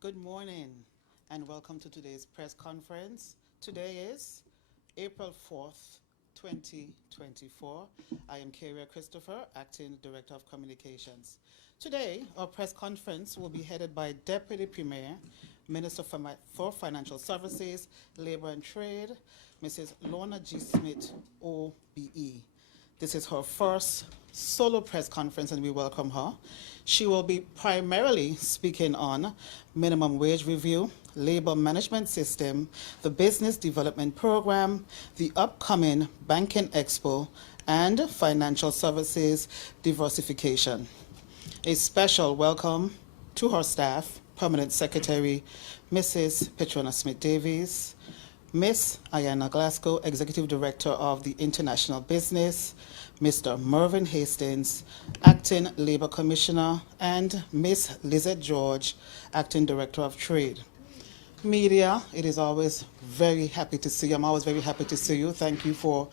Good morning and welcome to today's press conference. Today is April 4th, 2024. I am Karia Christopher, Acting Director of Communications. Today, our press conference will be headed by Deputy Premier, Minister for Financial Services, Labor and Trade, Mrs. Lorna G. Smith, OBE. This is her first solo press conference and we welcome her. She will be primarily speaking on minimum wage review, labor management system, the business development program, the upcoming banking expo, and financial services diversification. A special welcome to her staff, Permanent Secretary Mrs. Petrona Smith-Davies, Ms. Ayana Glasgow, Executive Director of the International Business, Mr. Mervyn Hastings, Acting Labour Commissioner, and Ms. Lizette George, Acting Director of Trade. Media, it is always very happy to see you. I'm always very happy to see you. Thank you for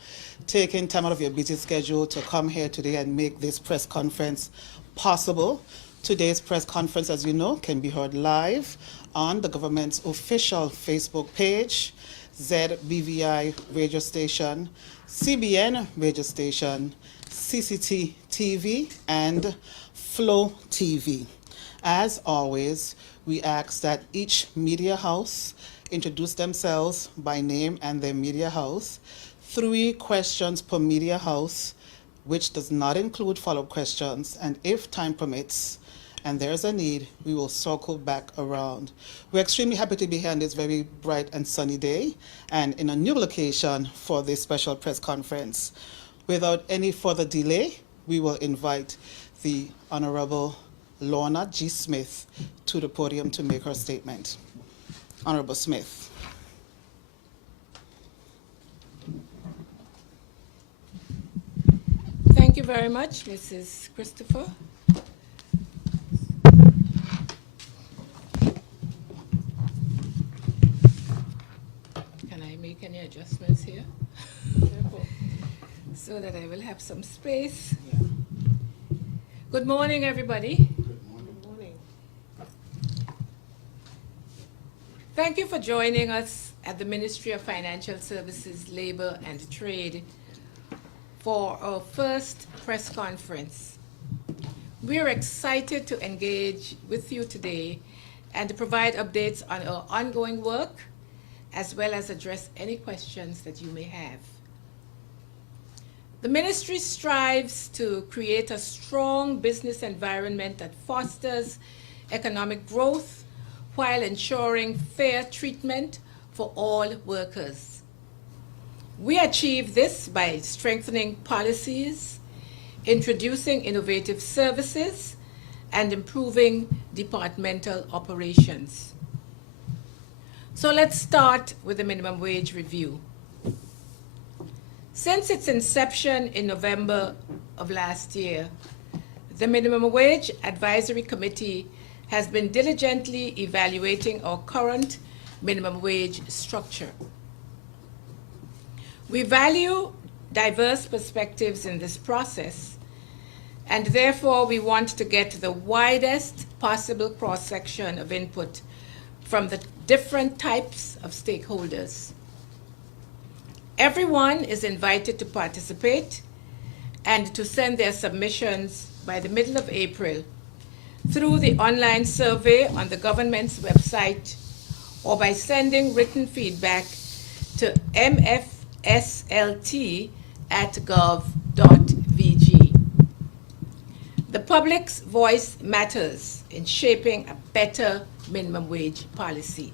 taking time out of your busy schedule to come here today and make this press conference possible. Today's press conference, as you know, can be heard live on the government's official Facebook page, ZBVI radio station, CBN radio station, CCT TV, and Flow TV. As always, we ask that each media house introduce themselves by name and their media house. 3 questions per media house, which does not include follow-up questions, and if time permits, and there's a need, we will circle back around. We're extremely happy to be here on this very bright and sunny day and in a new location for this special press conference. Without any further delay, we will invite the Honorable Lorna G. Smith to the podium to make her statement. Honorable Smith. Thank you very much, Mrs. Christopher. Can I make any adjustments here? So that I will have some space. Yeah. Good morning, everybody. Good morning. Good morning. Thank you for joining us at the Ministry of Financial Services, Labor and Trade for our first press conference. We are excited to engage with you today and to provide updates on our ongoing work, as well as address any questions that you may have. The ministry strives to create a strong business environment that fosters economic growth while ensuring fair treatment for all workers. We achieve this by strengthening policies, introducing innovative services, and improving departmental operations. So let's start with the minimum wage review. Since its inception in November of last year, the Minimum Wage Advisory Committee has been diligently evaluating our current minimum wage structure. We value diverse perspectives in this process, and therefore we want to get the widest possible cross-section of input from the different types of stakeholders. Everyone is invited to participate and to send their submissions by the middle of April through the online survey on the government's website or by sending written feedback to mfslt@gov.vg. The public's voice matters in shaping a better minimum wage policy.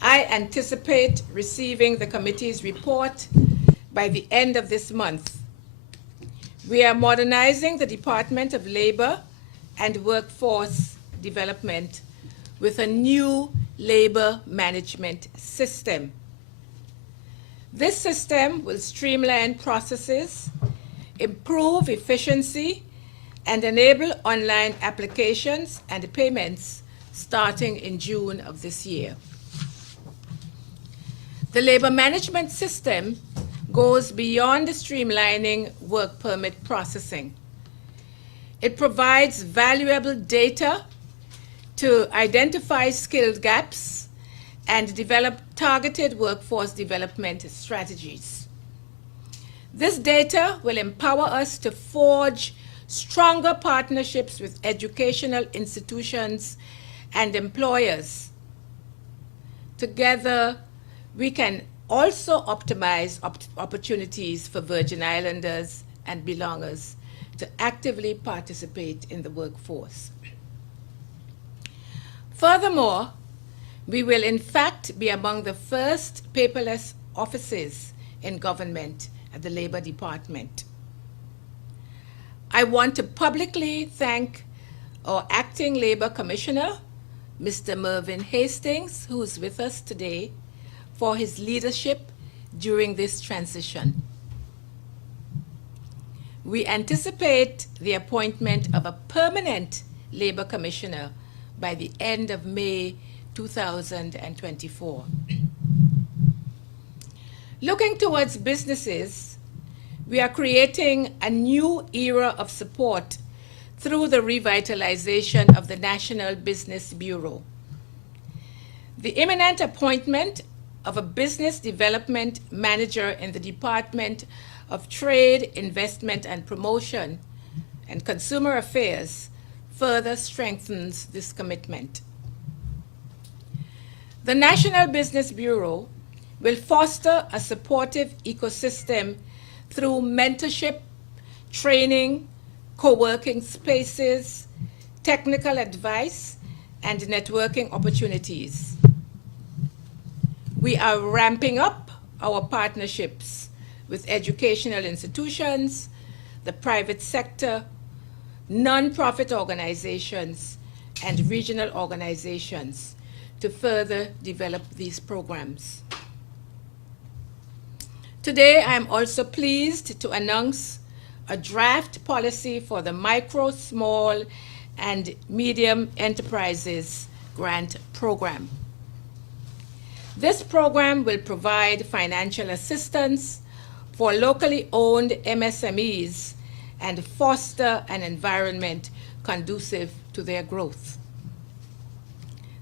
I anticipate receiving the committee's report by the end of this month. We are modernizing the Department of Labor and Workforce Development with a new labor management system. This system will streamline processes, improve efficiency, and enable online applications and payments starting in June of this year. The labor management system goes beyond streamlining work permit processing. It provides valuable data to identify skilled gaps and develop targeted workforce development strategies. This data will empower us to forge stronger partnerships with educational institutions and employers. Together, we can also optimize opportunities for Virgin Islanders and belongers to actively participate in the workforce. Furthermore, we will in fact be among the first paperless offices in government at the Labor Department. I want to publicly thank our Acting Labor Commissioner, Mr. Mervyn Hastings, who is with us today, for his leadership during this transition. We anticipate the appointment of a permanent Labor Commissioner by the end of May 2024. Looking towards businesses, we are creating a new era of support through the revitalization of the National Business Bureau. The imminent appointment of a business development manager in the Department of Trade, Investment and Promotion and Consumer Affairs further strengthens this commitment. The National Business Bureau will foster a supportive ecosystem through mentorship, training, co-working spaces, technical advice, and networking opportunities. We are ramping up our partnerships with educational institutions, the private sector, non-profit organizations, and regional organizations to further develop these programs. Today, I am also pleased to announce a draft policy for the Micro, Small, and Medium Enterprises Grant Program. This program will provide financial assistance for locally owned MSMEs and foster an environment conducive to their growth.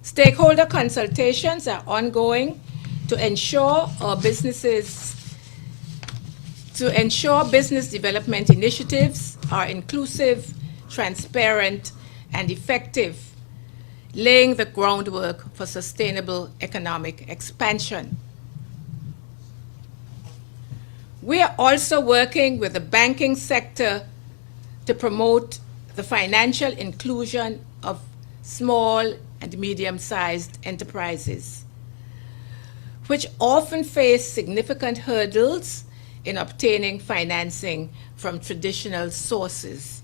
Stakeholder consultations are ongoing to ensure business development initiatives are inclusive, transparent, and effective, laying the groundwork for sustainable economic expansion. We are also working with the banking sector to promote the financial inclusion of small and medium-sized enterprises, which often face significant hurdles in obtaining financing from traditional sources.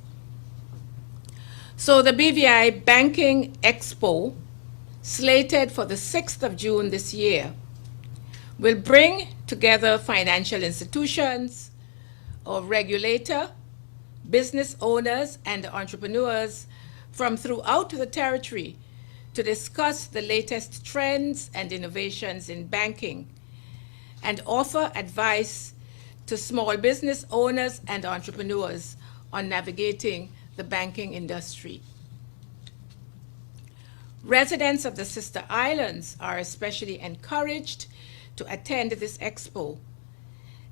So the BVI Banking Expo, slated for the 6th of June this year, will bring together financial institutions, or regulator, business owners, and entrepreneurs from throughout the territory to discuss the latest trends and innovations in banking and offer advice to small business owners and entrepreneurs on navigating the banking industry. Residents of the Sister Islands are especially encouraged to attend this expo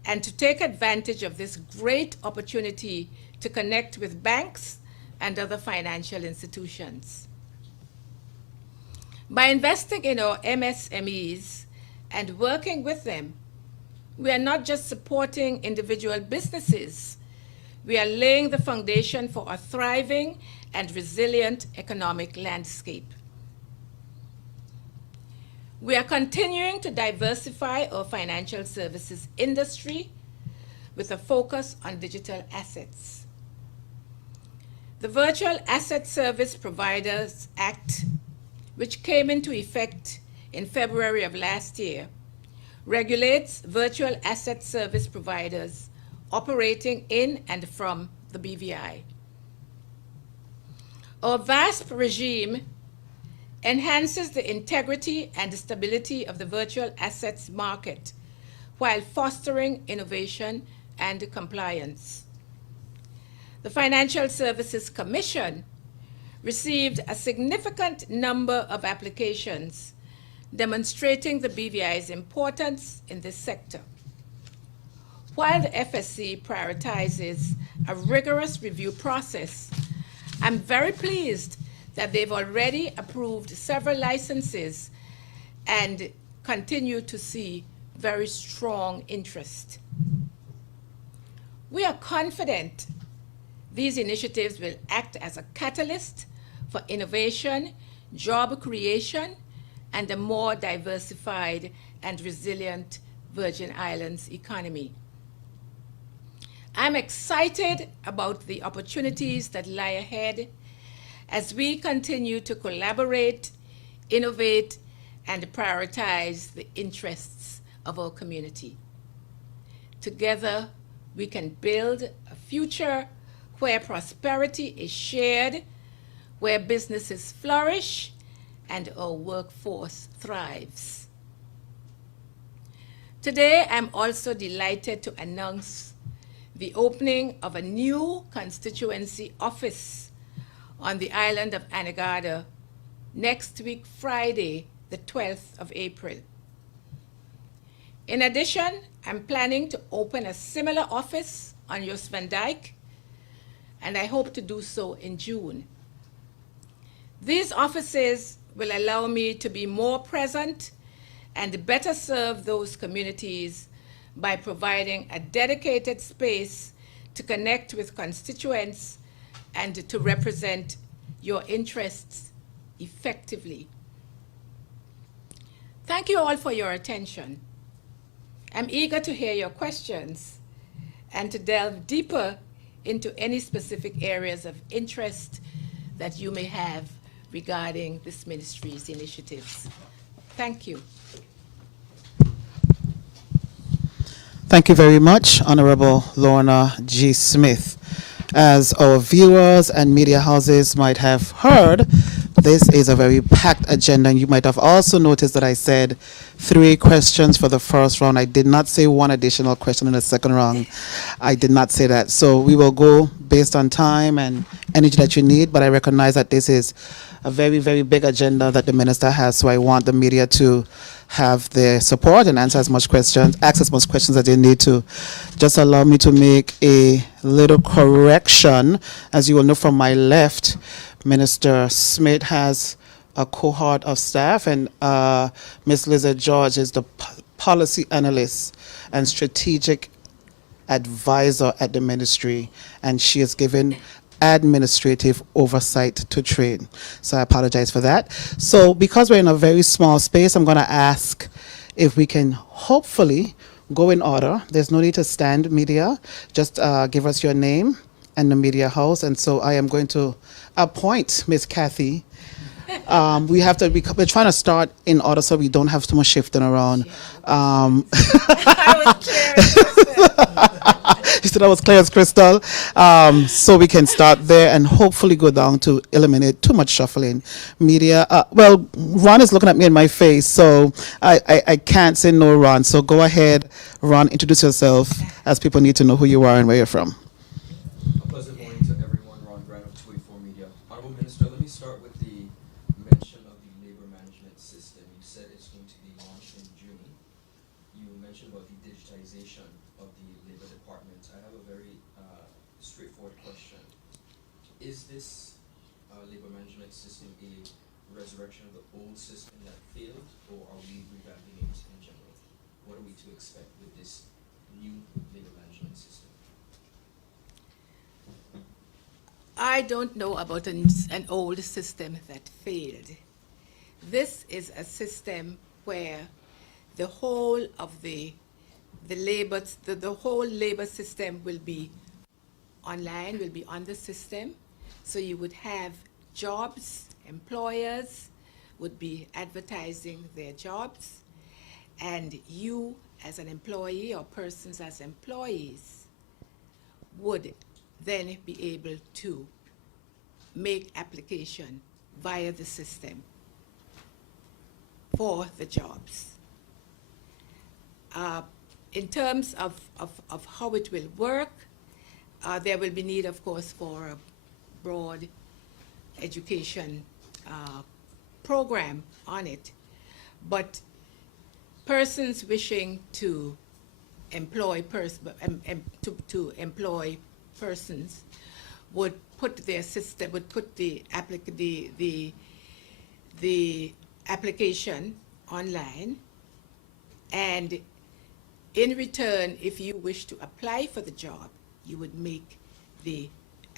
and to take advantage of this great opportunity to connect with banks and other financial institutions. By investing in our MSMEs and working with them, we are not just supporting individual businesses, we are laying the foundation for a thriving and resilient economic landscape. We are continuing to diversify our financial services industry with a focus on digital assets. The Virtual Asset Service Providers Act, which came into effect in February of last year, regulates virtual asset service providers operating in and from the BVI. Our VASP regime enhances the integrity and stability of the virtual assets market while fostering innovation and compliance. The Financial Services Commission received a significant number of applications demonstrating the BVI's importance in this sector. While the FSC prioritizes a rigorous review process, I'm very pleased that they've already approved several licenses and continue to see very strong interest. We are confident these initiatives will act as a catalyst for innovation, job creation, and a more diversified and resilient Virgin Islands economy. I'm excited about the opportunities that lie ahead as we continue to collaborate, innovate, and prioritize the interests of our community. Together, we can build a future where prosperity is shared, where businesses flourish, and our workforce thrives. Today, I'm also delighted to announce the opening of a new constituency office on the island of Anegada next week, Friday, the 12th of April. In addition, I'm planning to open a similar office on Jos van Dyke, and I hope to do so in June. These offices will allow me to be more present and better serve those communities by providing a dedicated space to connect with constituents and to represent your interests effectively. Thank you all for your attention. I'm eager to hear your questions and to delve deeper into any specific areas of interest that you may have regarding this ministry's initiatives. Thank you. Thank you very much, Honorable Lorna G. Smith. As our viewers and media houses might have heard, this is a very packed agenda, and you might have also noticed that I said 3 questions for the first round. I did not say 1 additional question in the second round. I did not say that. So we will go based on time and energy that you need, but I recognize that this is a very, very big agenda that the minister has, so I want the media to have their support and ask as much questions as they need to. Just allow me to make a little correction. As you will know from my left, Minister Smith has a cohort of staff, and Ms. Lizette George is the policy analyst and strategic advisor at the ministry, and she is given administrative oversight to trade. So I apologize for that. So because we're in a very small space, I'm going to ask if we can hopefully go in order. There's no need to stand, media. Just give us your name and the media house. And so I am going to appoint Ms. Kathy. We're trying to start in order so we don't have too much shifting around. I was clear. She said I was clear as crystal. So we can start there and hopefully go down to eliminate too much shuffling. Media, well, Ron is looking at me in my face, so I can't say no, Ron. So go ahead, Ron, introduce yourself, as people need to know who you are and where you're from. A pleasant morning to everyone. Ron Grant of 284 Media. Honorable Minister, let me start with the mention of the labor management system. You said it's going to be launched in June. You mentioned about the digitization of the labor department. I have a very straightforward question. Is this labor management system a resurrection of the old system that failed, or are we revamping it in general? What are we to expect with this new labor management system? I don't know about an old system that failed. This is a system where the whole of the whole labor system will be online, will be on the system. So you would have jobs, employers would be advertising their jobs, and you as an employee or persons as employees would then be able to make application via the system for the jobs. In terms of how it will work, there will be need, of course, for a broad education program on it. But persons wishing to employ to employ persons would put their system would put the application online, and in return, if you wish to apply for the job, you would make the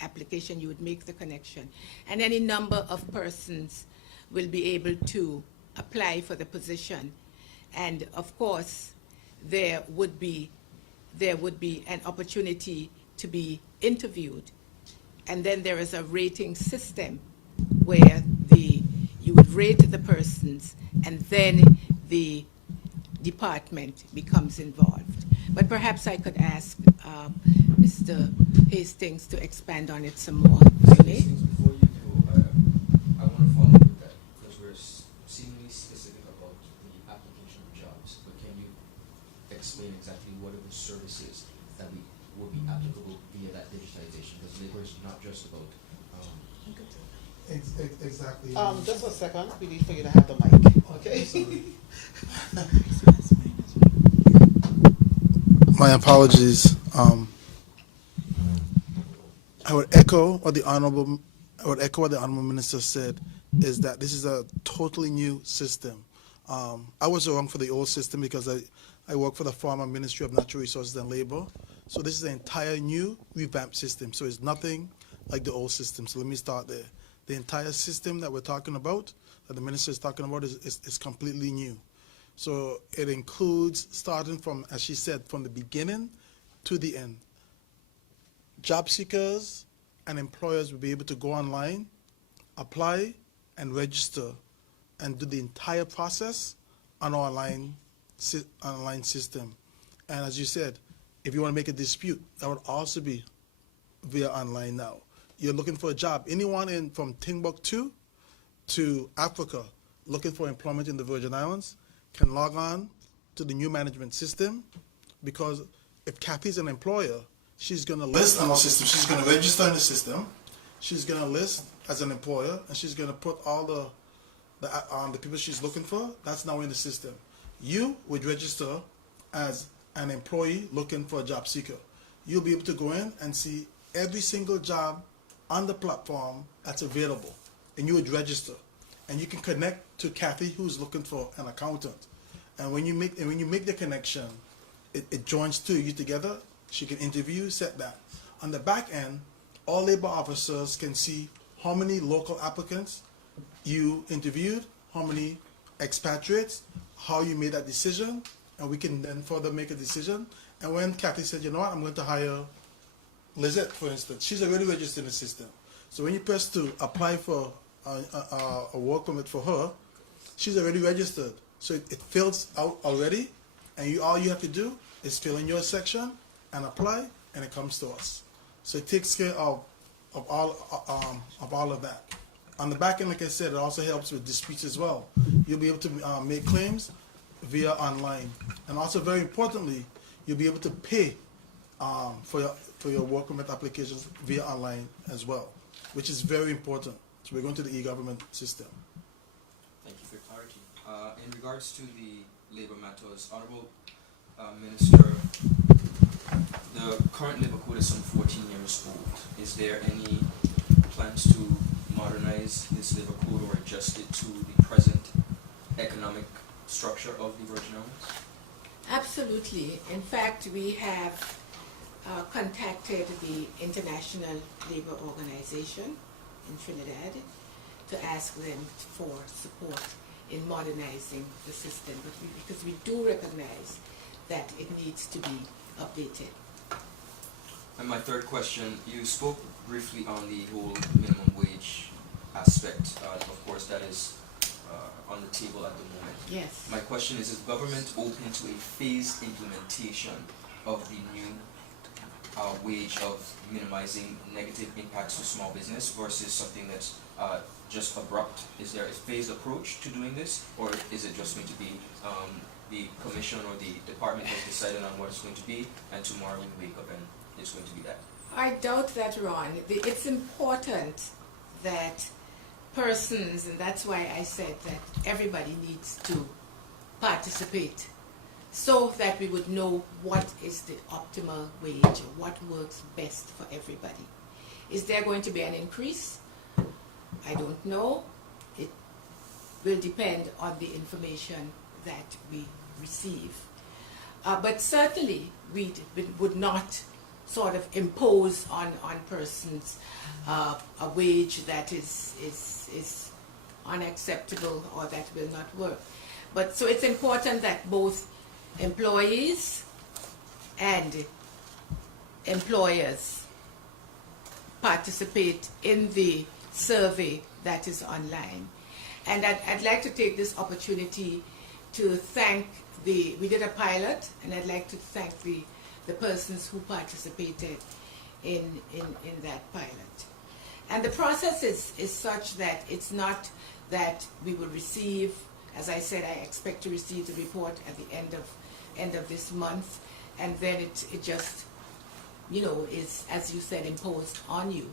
application, you would make the connection, and any number of persons will be able to apply for the position. And of course, there would be an opportunity to be interviewed, and then there is a rating system where you would rate the persons, and then the department becomes involved. But perhaps I could ask Mr. Hastings to expand on it some more. Mr. May? Hastings, before you do, I want to follow up with that because we're seemingly specific about the application of jobs. But can you explain exactly what are the services that would be applicable via that digitization? Because labor is not just about. Exactly. Just a second, we need for you to have the mic, okay? My apologies. I would echo what the honorable minister said, is that this is a totally new system. I was wrong for the old system because I work for the former Ministry of Natural Resources and Labor. So this is an entire new revamped system. So it's nothing like the old system. So let me start there. The entire system that we're talking about, that the minister is talking about, is completely new. So it includes, starting from, as she said, from the beginning to the end. Job seekers and employers will be able to go online, apply, and register, and do the entire process on our online system. And as you said, if you want to make a dispute, that would also be via online now. You're looking for a job. Anyone from Timbuktu to Africa looking for employment in the Virgin Islands can log on to the new management system, because if Kathy's an employer, she's going to list on our system. She's going to register in the system. She's going to list as an employer, and she's going to put all the people she's looking for. That's now in the system. You would register as an employee looking for a job seeker. You'll be able to go in and see every single job on the platform that's available, and you would register, and you can connect to Kathy, who's looking for an accountant. And when you make the connection, it joins two of you together. She can interview, set that. On the back end, all labor officers can see how many local applicants you interviewed, how many expatriates, how you made that decision, and we can then further make a decision. And when Kathy said, you know what, I'm going to hire Lizette, for instance, she's already registered in the system. So when you press to apply for a work permit for her, she's already registered. So it fills out already, and all you have to do is fill in your section and apply, and it comes to us. So it takes care of all of that. On the back end, like I said, it also helps with disputes as well. You'll be able to make claims via online, and also very importantly, you'll be able to pay for your work permit applications via online as well, which is very important. So we're going to the e-government system. Thank you for your clarity. In regards to the labor matters, Honorable Minister, the current labor code is some 14 years old. Is there any plans to modernize this labor code or adjust it to the present economic structure of the Virgin Islands? Absolutely. In fact, we have contacted the International Labour Organization in Trinidad to ask them for support in modernizing the system, because we do recognize that it needs to be updated. And my third question, you spoke briefly on the whole minimum wage aspect. Of course, that is on the table at the moment. Yes. My question is government open to a phased implementation of the new wage of minimizing negative impacts to small business versus something that's just abrupt? Is there a phased approach to doing this, or is it just going to be the commission or the department has decided on what it's going to be, and tomorrow we wake up and it's going to be that? I doubt that, Ron. It's important that persons, and that's why I said that everybody needs to participate so that we would know what is the optimal wage or what works best for everybody. Is there going to be an increase? I don't know. It will depend on the information that we receive. But certainly we would not sort of impose on persons a wage that is unacceptable or that will not work. But so it's important that both employees and employers participate in the survey that is online. And I'd like to take this opportunity to thank we did a pilot, and I'd like to thank the persons who participated in that pilot. And the process is such that it's not that we will receive, as I said, I expect to receive the report at the end of this month, and then it just, is, as you said, imposed on you.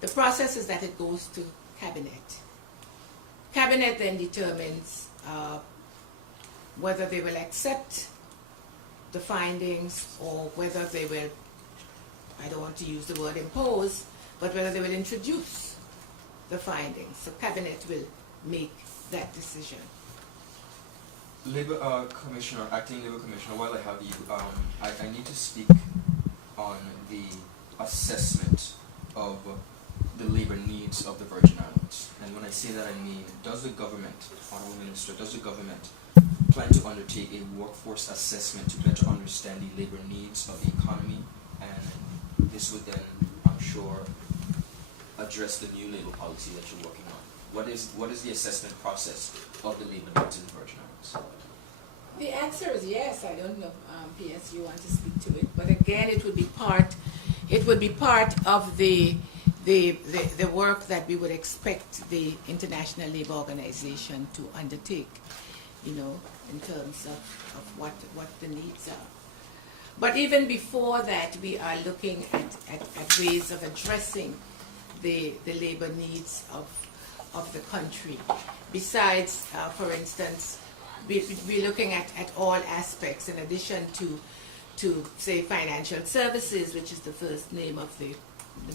The process is that it goes to Cabinet. Cabinet then determines whether they will accept the findings or whether they will, I don't want to use the word impose, but whether they will introduce the findings. So Cabinet will make that decision. Labor Commissioner, Acting Labor Commissioner, while I have you, I need to speak on the assessment of the labor needs of the Virgin Islands. And when I say that, I mean, does the government, Honorable Minister, does the government plan to undertake a workforce assessment to better understand the labor needs of the economy? And this would then, I'm sure, address the new labor policy that you're working on. What is the assessment process of the labor needs in the Virgin Islands? The answer is yes. I don't know, P.S. you want to speak to it, but again, it would be part of the work that we would expect the International Labour Organization to undertake, in terms of what the needs are. But even before that, we are looking at ways of addressing the labor needs of the country. Besides, for instance, we're looking at all aspects in addition to say financial services, which is the first name of the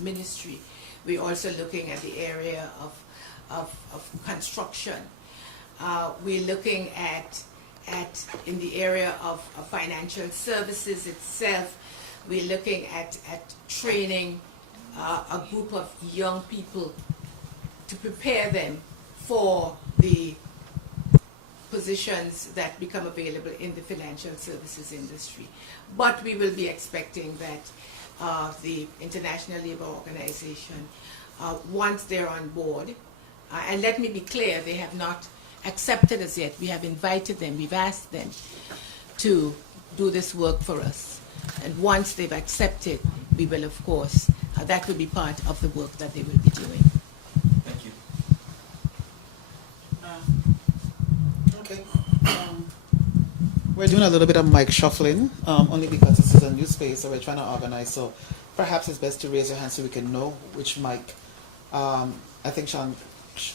ministry. We're also looking at the area of construction. We're looking at in the area of financial services itself. We're looking at training a group of young people to prepare them for the positions that become available in the financial services industry. But we will be expecting that the International Labour Organization, once they're on board, and let me be clear, they have not accepted us yet. We have invited them, we've asked them to do this work for us. And once they've accepted, we will, of course, that will be part of the work that they will be doing. Thank you. Okay. We're doing a little bit of mic shuffling, only because this is a new space, so we're trying to organize. So perhaps it's best to raise your hand so we can know which mic. I think Sean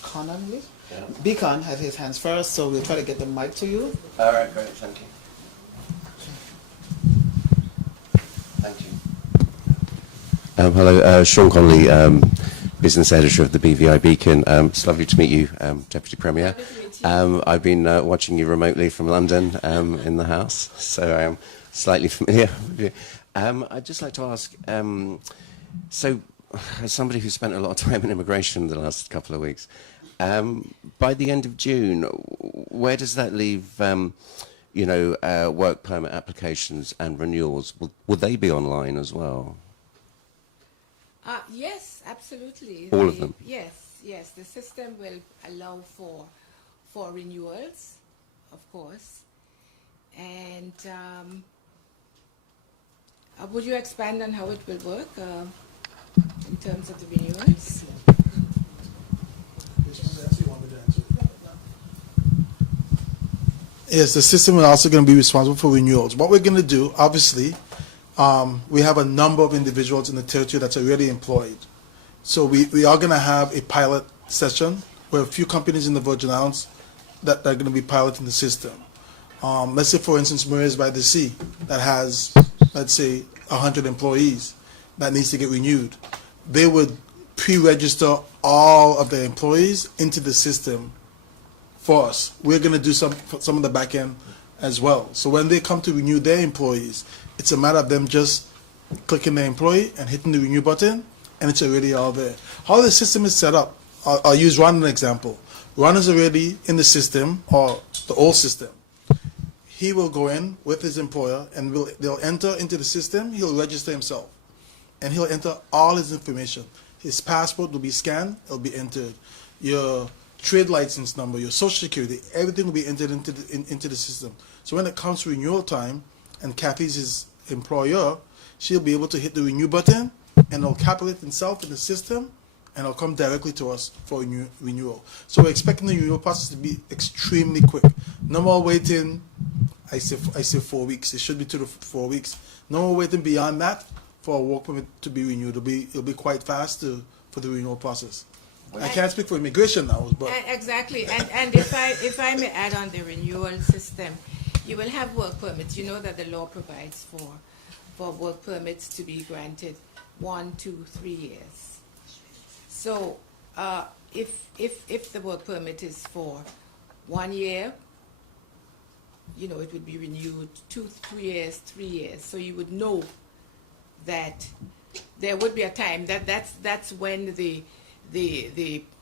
Connolly? Yeah. Beacon had his hands first, so we'll try to get the mic to you. All right, great, thank you. Thank you. Hello, Sean Connolly, Business Editor of the BVI Beacon. It's lovely to meet you, Deputy Premier. I've been watching you remotely from London in the House, so I am slightly familiar with you. I'd just like to ask, so as somebody who spent a lot of time in immigration the last couple of weeks, by the end of June, where does that leave, work permit applications and renewals? Will they be online as well? Yes, absolutely. All of them? Yes. The system will allow for renewals, of course. And would you expand on how it will work in terms of the renewals? Yes, the system is also going to be responsible for renewals. What we're going to do, obviously, we have a number of individuals in the territory that's already employed. So we are going to have a pilot session We're a few companies in the Virgin Islands that are going to be piloting the system. Let's say, for instance, Marines by the Sea, that has, let's say, 100 employees that needs to get renewed. They would pre-register all of their employees into the system for us. We're going to do some of the back end as well. So when they come to renew their employees, it's a matter of them just clicking their employee and hitting the renew button, and it's already all there. How the system is set up, I'll use Ron as an example. Ron is already in the system, or the old system. He will go in with his employer, and they'll enter into the system. He'll register himself, and he'll enter all his information. His passport will be scanned, it'll be entered. Your trade license number, your social security, everything will be entered into the system. So when it comes to renewal time, and Kathy's his employer, she'll be able to hit the renew button, and it'll calculate itself in the system, and it'll come directly to us for renewal. So we're expecting the renewal process to be extremely quick. No more waiting. I say 4 weeks. It should be 2 to 4 weeks. No more waiting beyond that for a work permit to be renewed. It'll be quite fast for the renewal process. I can't speak for immigration now, but Exactly, and if I may add on the renewal system, you will have work permits. You know that the law provides for work permits to be granted 1, 2, 3 years. So if the work permit is for 1 year, you know, it would be renewed 2, 3 years, 3 years. So you would know that there would be a time that's when the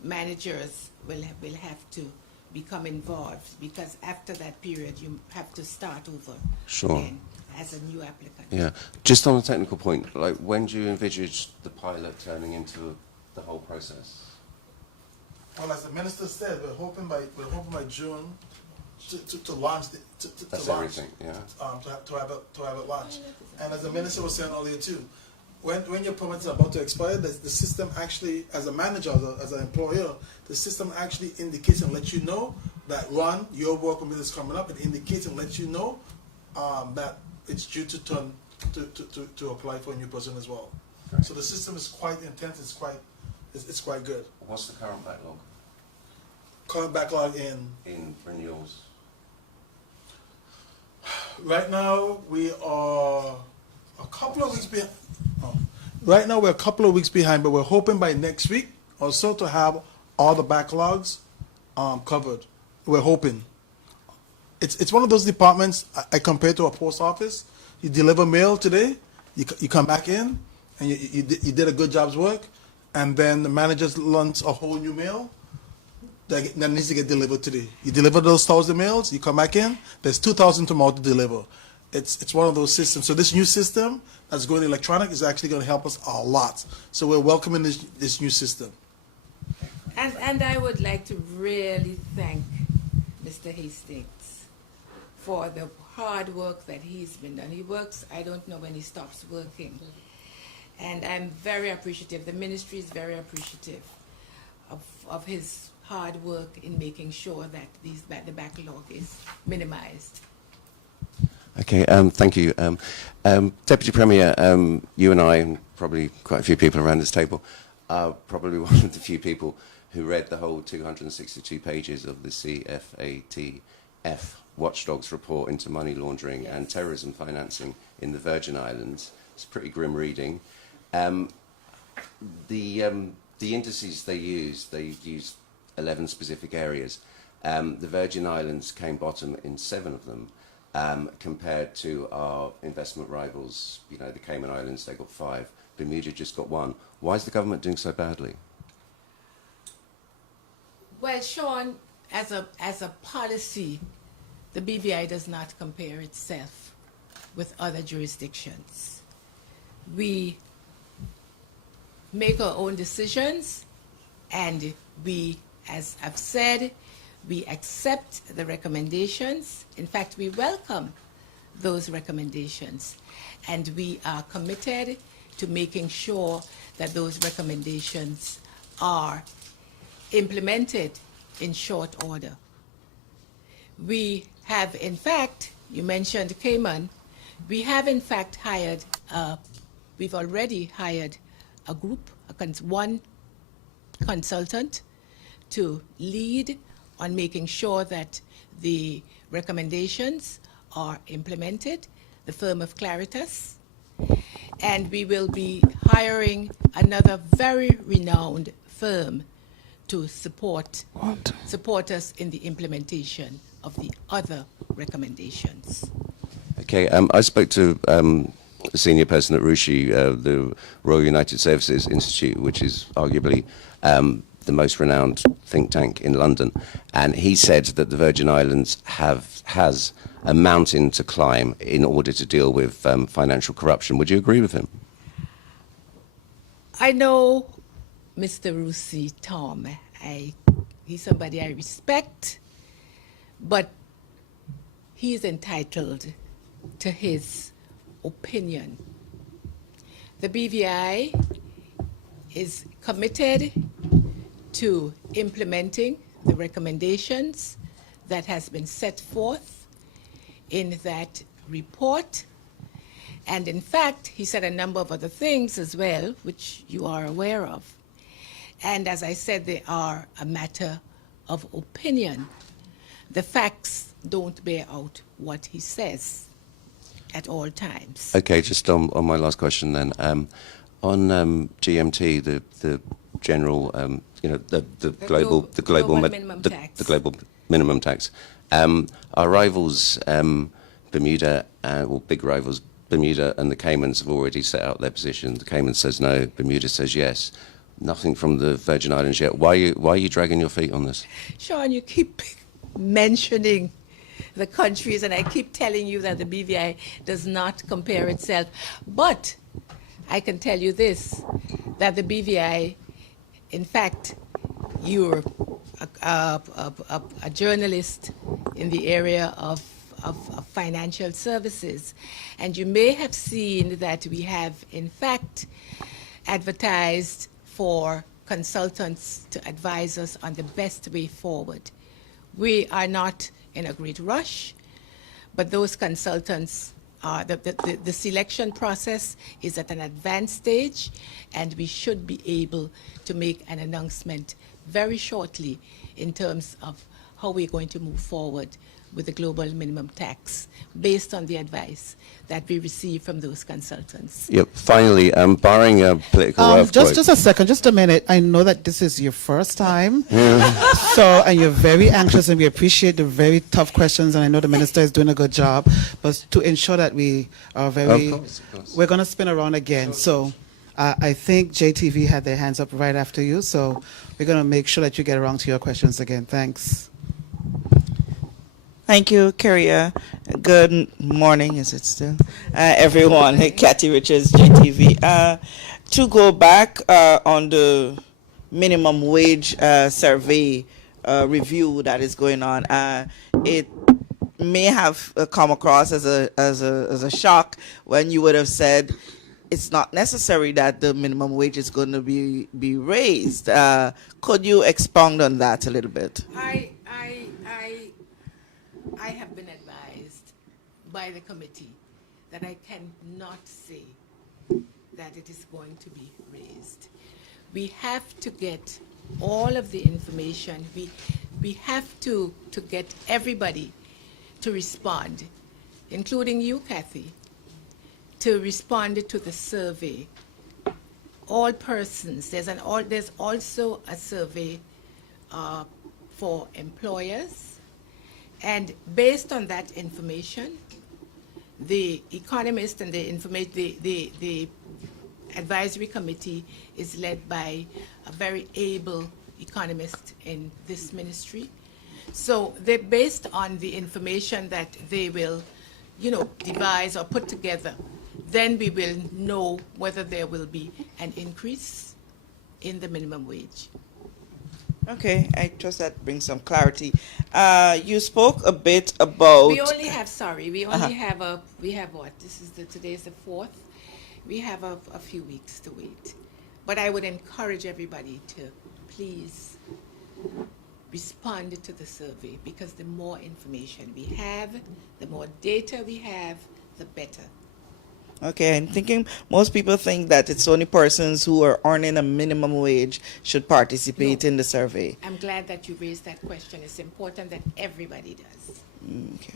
managers will have to become involved, because after that period you have to start over Sure. again as a new applicant. Yeah. Just on a technical point, like, when do you envisage the pilot turning into the whole process? well, as the minister said, we're hoping by June to launch That's launch, everything, yeah. to have it launched. And as the minister was saying earlier too, when your permit is about to expire, the system actually, as a manager, as an employer, the system actually indicates and lets you know that, Ron, your work permit is coming up. It indicates and lets you know that it's due to turn to apply for a new person as well. Right. So the system is quite intense. It's quite good. What's the current backlog Current backlog in in renewals? right now we are a couple of weeks behind. Right now we're a couple of weeks behind, but we're hoping by next week or so to have all the backlogs covered. We're hoping. It's one of those departments I compare to a post office. You deliver mail today, you come back in, and you did a good job's work, and then the managers launch a whole new mail that needs to get delivered today. You deliver those 1,000 mails, you come back in, there's 2,000 tomorrow to deliver. It's one of those systems. So this new system that's going electronic is actually going to help us a lot. So we're welcoming this new system. And I would like to really thank Mr. Hastings for the hard work that he's been done. He works, I don't know when he stops working. And I'm very appreciative. The ministry is very appreciative of his hard work in making sure that the backlog is minimized. Okay, thank you. Deputy Premier, you and I, and probably quite a few people around this table, are probably one of the few people who read the whole 262 pages of the CFATF Watchdogs report into money laundering and terrorism financing in the Virgin Islands. It's pretty grim reading. The indices they used 11 specific areas. The Virgin Islands came bottom in 7 of them. Compared to our investment rivals, you know, the Cayman Islands, they got 5. Bermuda just got 1. Why is the government doing so badly? Well, Sean, as a policy, the BVI does not compare itself with other jurisdictions. We make our own decisions, and we, as I've said, we accept the recommendations. In fact, we welcome those recommendations, and we are committed to making sure that those recommendations are implemented in short order. We have, in fact, you mentioned Cayman, we have in fact hired, we've already hired a group, one consultant, to lead on making sure that the recommendations are implemented, the firm of Claritas, and we will be hiring another very renowned firm to support us in the implementation of the other recommendations. Okay, I spoke to a senior person at RUSHI, the Royal United Services Institute, which is arguably the most renowned think tank in London, and he said that the Virgin Islands has a mountain to climb in order to deal with financial corruption. Would you agree with him? I know Mr. Rusi Tom. He's somebody I respect, but he's entitled to his opinion. The BVI is committed to implementing the recommendations that has been set forth in that report. And in fact, he said a number of other things as well, which you are aware of. And as I said, they are a matter of opinion. The facts don't bear out what he says at all times. Okay, just on my last question then. On GMT, the general, the global minimum tax. The global minimum tax. Our rivals, Bermuda, big rivals, Bermuda and the Caymans have already set out their position. The Caymans says no, Bermuda says yes. Nothing from the Virgin Islands yet. Why are you dragging your feet on this? Sean, you keep mentioning the countries, and I keep telling you that the BVI does not compare itself. But I can tell you that the BVI, in fact, you're a journalist in the area of financial services, and you may have seen that we have, in fact, advertised for consultants to advise us on the best way forward. We are not in a great rush, but those consultants are, the selection process is at an advanced stage, and we should be able to make an announcement very shortly in terms of how we're going to move forward with the global minimum tax based on the advice that we receive from those consultants. Yep. Finally, barring a political earthquake. Just a second, just a minute. I know that this is your first time, and you're very anxious, and we appreciate the very tough questions, and I know the minister is doing a good job, but to ensure that we are very, Of course. we're going to spin around again. So I think JTV had their hands up right after you, so we're going to make sure that you get around to your questions again. Thanks. Thank you, Carrier. Good morning, is it still? Everyone, Kathy Richards, JTV. To go back on the minimum wage survey review that is going on, it may have come across as a shock when you would have said it's not necessary that the minimum wage is going to be raised. Could you expound on that a little bit? I have been advised by the committee that I cannot say that it is going to be raised. We have to get all of the information. We have to get everybody to respond, including you, Kathy, to respond to the survey. All persons. There's also a survey for employers. And based on that information, the economist and the advisory committee is led by a very able economist in this ministry. So they're based on the information that they will, devise or put together. Then we will know whether there will be an increase in the minimum wage. Okay, I trust that brings some clarity. You spoke a bit about. We only have what? Today is the 4th. We have a few weeks to wait. But I would encourage everybody to please respond to the survey, because the more information we have, the more data we have, the better. Okay, I'm thinking most people think that it's only persons who are earning a minimum wage should participate No. in the survey. I'm glad that you raised that question. It's important that everybody does. Okay.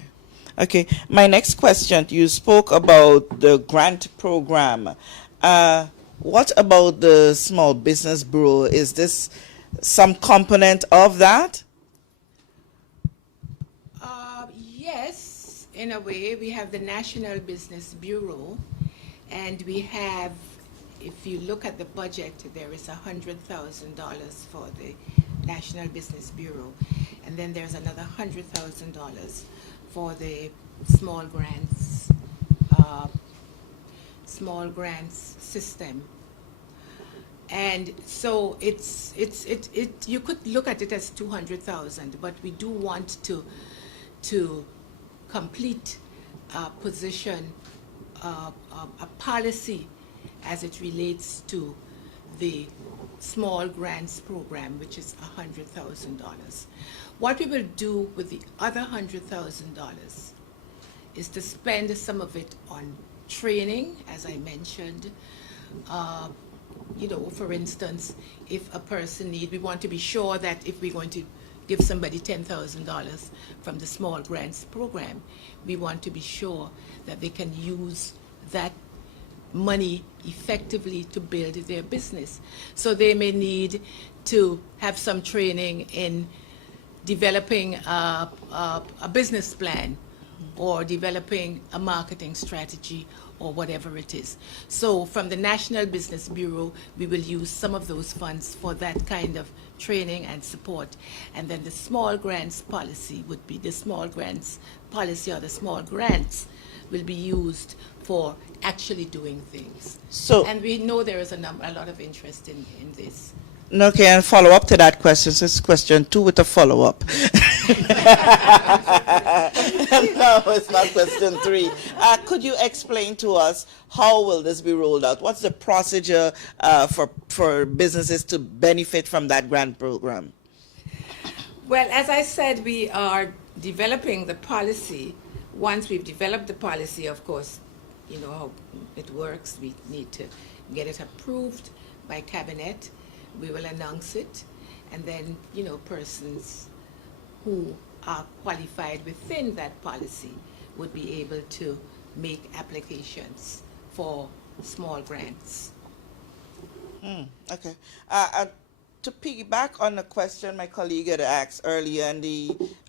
Okay, my next question, you spoke about the grant program. What about the Small Business Bureau? Is this some component of that? Yes, in a way, we have the National Business Bureau, and we have, if you look at the budget, there is $100,000 for the National Business Bureau, and then there's another $100,000 for the uh, small grants system. And so you could look at it as 200,000, but we do want to complete position a policy as it relates to the small grants program, which is $100,000. What we will do with the other $100,000 is to spend some of it on training, as I mentioned. For instance, if a person we want to be sure that if we're going to give somebody $10,000 from the small grants program, we want to be sure that they can use that money effectively to build their business. So they may need to have some training in developing a business plan or developing a marketing strategy or whatever it is. So from the National Business Bureau, we will use some of those funds for that kind of training and support. And then the small grants policy would be the small grants policy, or the small grants will be used for actually doing things. So, and we know there is a lot of interest in this. okay, and follow up to that question. So it's question 2 with a follow up. No, it's not question 3. Could you explain to us how will this be rolled out? What's the procedure for businesses to benefit from that grant program? Well, as I said, we are developing the policy. Once we've developed the policy, of course, you know how it works. We need to get it approved by cabinet. We will announce it, and then, persons who are qualified within that policy would be able to make applications for small grants. Okay. To piggyback on a question my colleague had asked earlier, and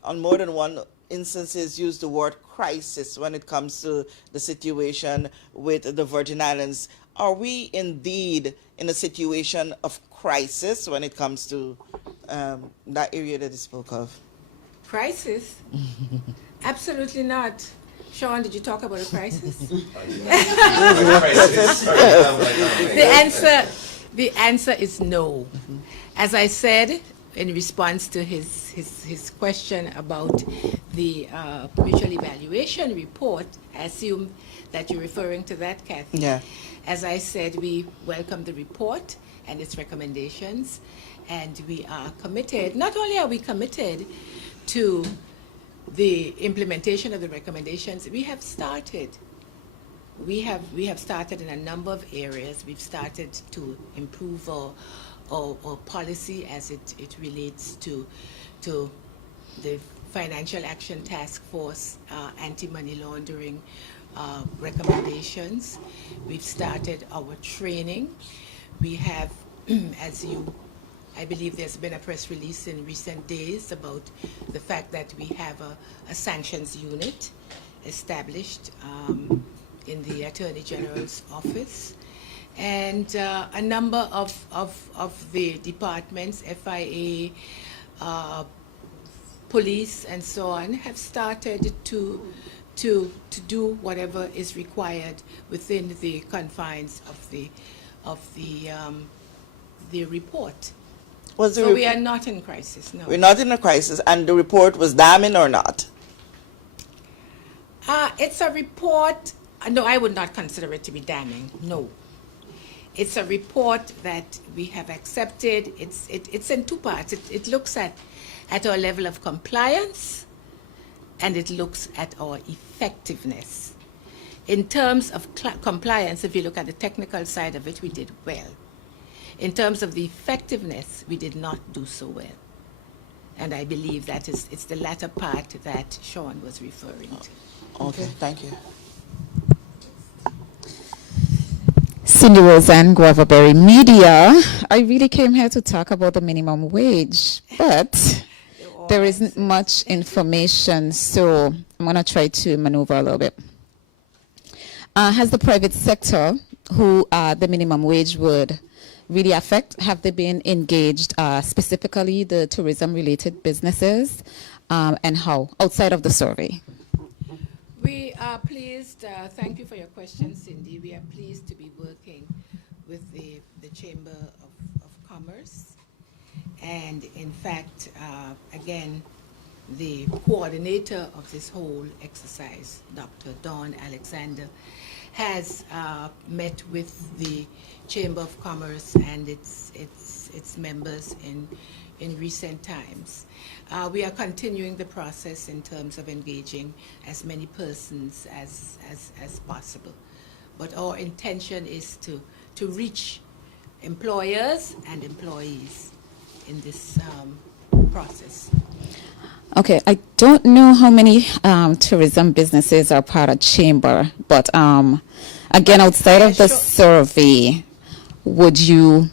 on more than one instances used the word crisis when it comes to the situation with the Virgin Islands. Are we indeed in a situation of crisis when it comes to that area that you spoke of? Crisis? Absolutely not. Sean, did you talk about a crisis? The answer is no. As I said in response to his question about the mutual evaluation report, I assume that you're referring to that, Kathy. Yeah. As I said, we welcome the report and its recommendations, and we are committed. Not only are we committed to the implementation of the recommendations, we have started. We have started in a number of areas. We've started to improve our policy as it relates to the Financial Action Task Force anti-money laundering recommendations. We've started our training. We have, I believe there's been a press release in recent days about the fact that we have a sanctions unit established in the Attorney General's office. And a number of the departments, FIA, police, and so on, have started to do whatever is required within the confines of the report. So we are not in crisis, no. We're not in a crisis, and the report was damning or not? It's a report. No, I would not consider it to be damning. No. It's a report that we have accepted. It's in 2 parts. It looks at our level of compliance, and it looks at our effectiveness. In terms of compliance, if you look at the technical side of it, we did well. In terms of the effectiveness, we did not do so well. And I believe that it's the latter part that Sean was referring to. Okay, thank you. Cindy Roseanne, Guavaberry Media. I really came here to talk about the minimum wage, but there isn't much information, so I'm going to try to maneuver a little bit. Has the private sector, who the minimum wage would really affect, have they been engaged, specifically the tourism-related businesses, and how, outside of the survey? We are pleased, thank you for your question, Cindy. We are pleased to be working with the Chamber of Commerce. And in fact, again, the coordinator of this whole exercise, Dr. Dawn Alexander, has met with the Chamber of Commerce and its members in recent times. We are continuing the process in terms of engaging as many persons as possible. But our intention is to reach employers and employees in this process. Okay, I don't know how many tourism businesses are part of Chamber, but again, outside of the survey, would you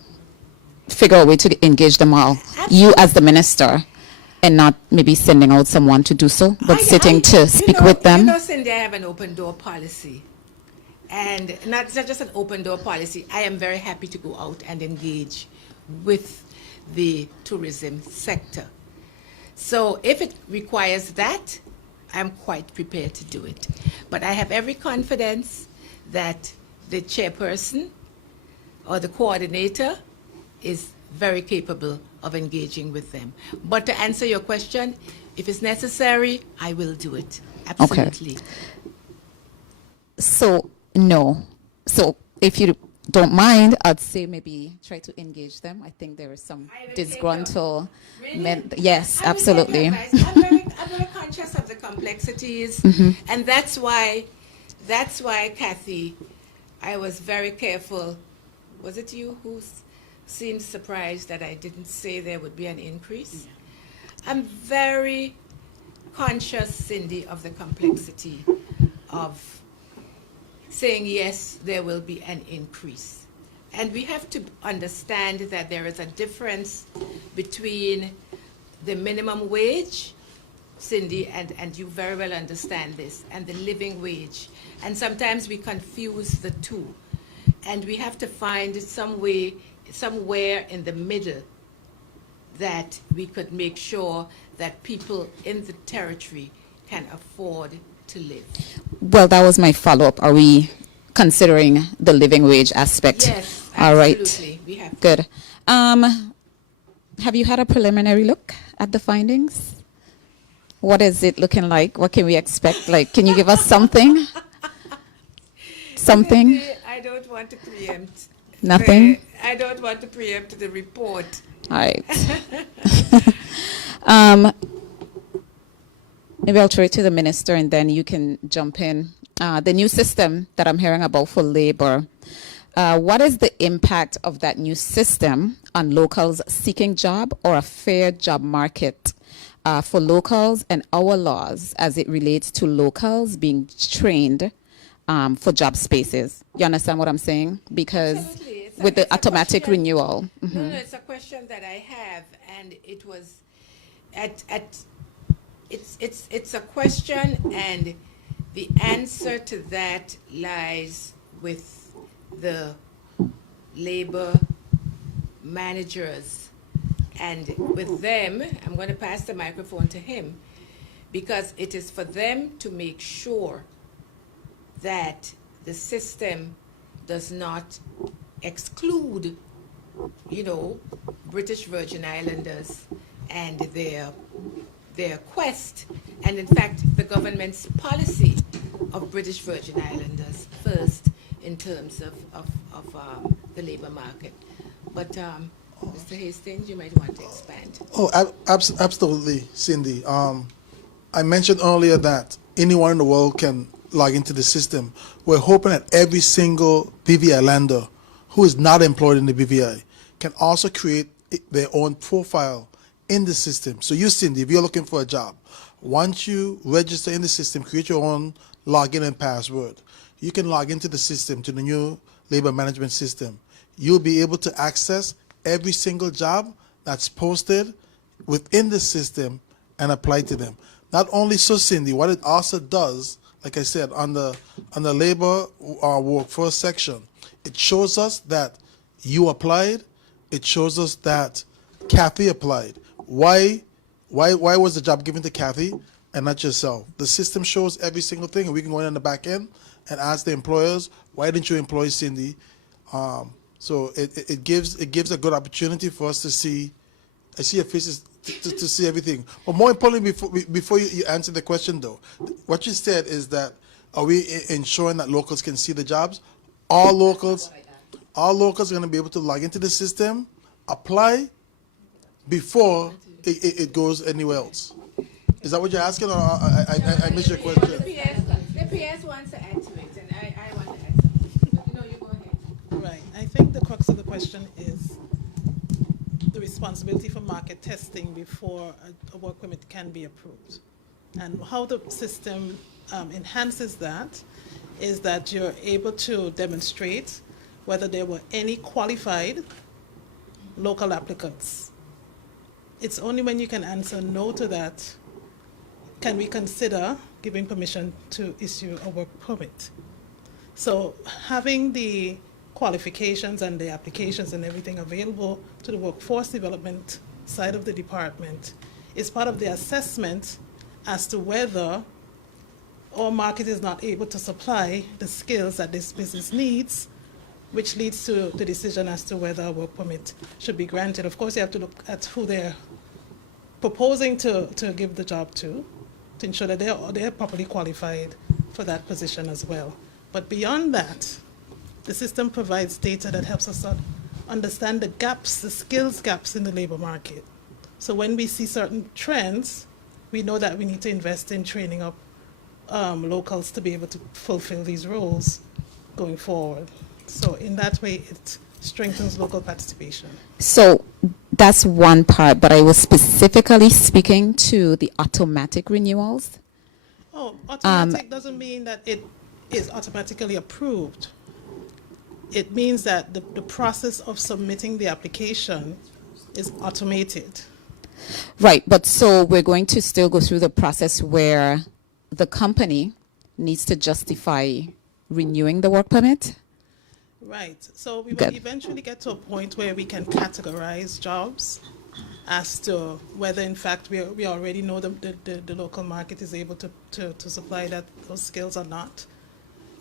figure a way to engage them all? You as the minister, and not maybe sending out someone to do so, but sitting to speak with them? You know, Cindy, I have an open door policy. And not just an open door policy. I am very happy to go out and engage with the tourism sector. So if it requires that, I'm quite prepared to do it. But I have every confidence that the chairperson or the coordinator is very capable of engaging with them. But to answer your question, if it's necessary, I will do it. Absolutely. Okay. So, no. So, if you don't mind, I'd say maybe try to engage them. I think there is some disgruntled men. Yes, absolutely. I'm very conscious of the complexities, and that's why, Kathy, I was very careful. Was it you who seemed surprised that I didn't say there would be an increase? I'm very conscious, Cindy, of the complexity of saying yes, there will be an increase. And we have to understand that there is a difference between the minimum wage, Cindy, and you very well understand this, and the living wage. And sometimes we confuse the two. And we have to find some way, somewhere in the middle, that we could make sure that people in the territory can afford to live. Well, that was my follow-up. Are we considering the living wage aspect? Yes, all right. absolutely. We have. Good. Have you had a preliminary look at the findings? What is it looking like? What can we expect? Like, can you give us something? Something? I don't want to preempt. Nothing? I don't want to preempt the report. All right. Maybe I'll throw it to the minister and then you can jump in. The new system that I'm hearing about for labor, what is the impact of that new system on locals seeking job or a fair job market for locals and our laws as it relates to locals being trained for job spaces? You understand what I'm saying? Because with the automatic renewal. No, it's a question that I have, and it was it's a question, and the answer to that lies with the labor managers. And with them, I'm going to pass the microphone to him, because it is for them to make sure that the system does not exclude, British Virgin Islanders and their quest, and in fact the government's policy of British Virgin Islanders first in terms of the labor market. But Mr. Hastings, you might want to expand. Oh, absolutely, Cindy. I mentioned earlier that anyone in the world can log into the system. We're hoping that every single BVI lander who is not employed in the BVI can also create their own profile in the system. So you, Cindy, if you're looking for a job, once you register in the system, create your own login and password, you can log into the system, to the new labor management system. You'll be able to access every single job that's posted within the system and apply to them. Not only so, Cindy, what it also does, like I said, on the labor workforce section, it shows us that you applied. It shows us that Kathy applied. Why was the job given to Kathy and not yourself? The system shows every single thing, and we can go in the back end and ask the employers, why didn't you employ Cindy? So it gives a good opportunity for us to see. I see your faces to see everything. But more importantly, before you answer the question, though, what you said is that, are we ensuring that locals can see the jobs? All locals are going to be able to log into the system, apply before it goes anywhere else. Is that what you're asking, or I missed your question? The PS wants to add to it, and I want to add something. No, you go ahead. Right. I think the crux of the question is the responsibility for market testing before a work permit can be approved. And how the system enhances that is that you're able to demonstrate whether there were any qualified local applicants. It's only when you can answer no to that can we consider giving permission to issue a work permit. So having the qualifications and the applications and everything available to the workforce development side of the department is part of the assessment as to whether our market is not able to supply the skills that this business needs, which leads to the decision as to whether a work permit should be granted. Of course, you have to look at who they're proposing to give the job to ensure that they're properly qualified for that position as well. But beyond that, the system provides data that helps us understand the gaps, the skills gaps in the labor market. So when we see certain trends, we know that we need to invest in training up locals to be able to fulfill these roles going forward. So in that way, it strengthens local participation. So that's one part, but I was specifically speaking to the automatic renewals. Oh, automatic doesn't mean that it is automatically approved. It means that the process of submitting the application is automated. Right, but so we're going to still go through the process where the company needs to justify renewing the work permit? Right. So we will Good. eventually get to a point where we can categorize jobs as to whether, in fact, we already know the local market is able to supply those skills or not.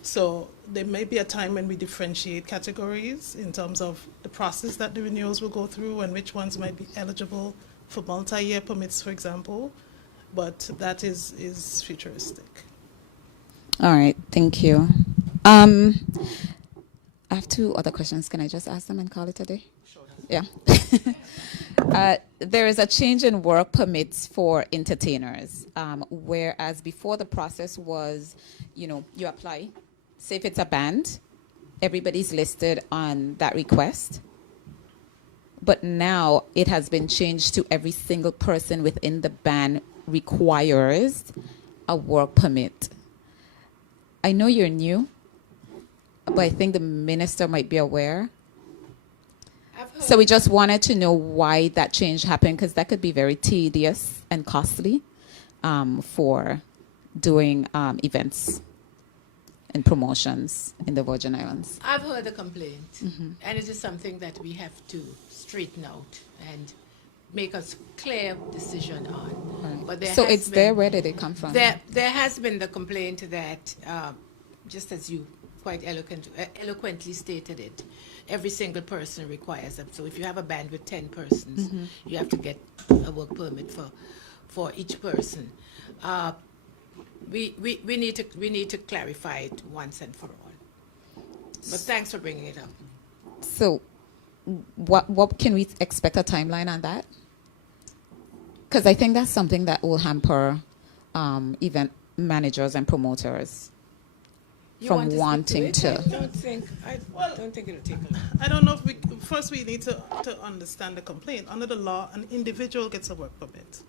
So there may be a time when we differentiate categories in terms of the process that the renewals will go through and which ones might be eligible for multi-year permits, for example. But that is futuristic. All right, thank you. I have two other questions. Can I just ask them and call it a day? Sure. Yeah. There is a change in work permits for entertainers, whereas before the process was, you apply, say if it's a band, everybody's listed on that request. But now it has been changed to every single person within the band requires a work permit. I know you're new, but I think the minister might be aware. So we just wanted to know why that change happened, because that could be very tedious and costly for doing events and promotions in the Virgin Islands. I've heard the complaint, and it is something that we have to straighten out and make a clear decision on. Right. But So it's there. Where did it come from? There has been the complaint that, just as you quite eloquently stated it, every single person requires them. So if you have a band with 10 persons, you have to get a work permit for each person. We need to clarify it once and for all. But thanks for bringing it up. So what can we expect a timeline on that? Because I think that's something that will hamper event managers and promoters. You from want to wanting stick to. it? I don't think it'll take long. I don't know if first we need to understand the complaint. Under the law, an individual gets a work permit.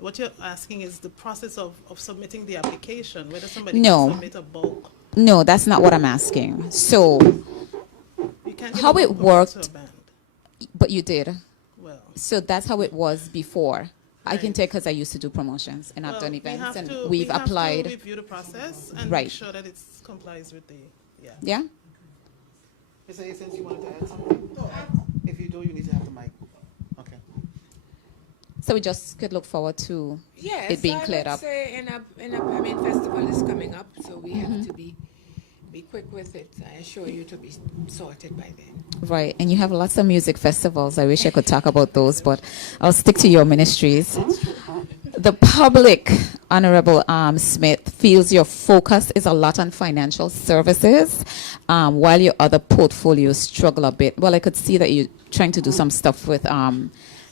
What you're asking is the process of submitting the application, whether somebody No. can submit a bulk. No, that's not what I'm asking. So, You can't get how a it work permit worked, to a band. but you did. Well, So that's how it was before. I can Right. tell because I used to do promotions and I've well, done we events have and to, we've we have applied. to review the process and Right. make sure that it complies with the, yeah. Yeah? Mr. Asens, you wanted to add something? No. If you do, you need to have the mic. Okay. So we just could look forward to Yes, it being I cleared would up. say I mean, festival is coming up, so we have to be quick with it. I assure you to be sorted by then. Right, and you have lots of music festivals. I wish I could talk about those, but I'll stick to your ministries. The public, Honorable Smith, feels your focus is a lot on financial services, while your other portfolios struggle a bit. Well, I could see that you're trying to do some stuff with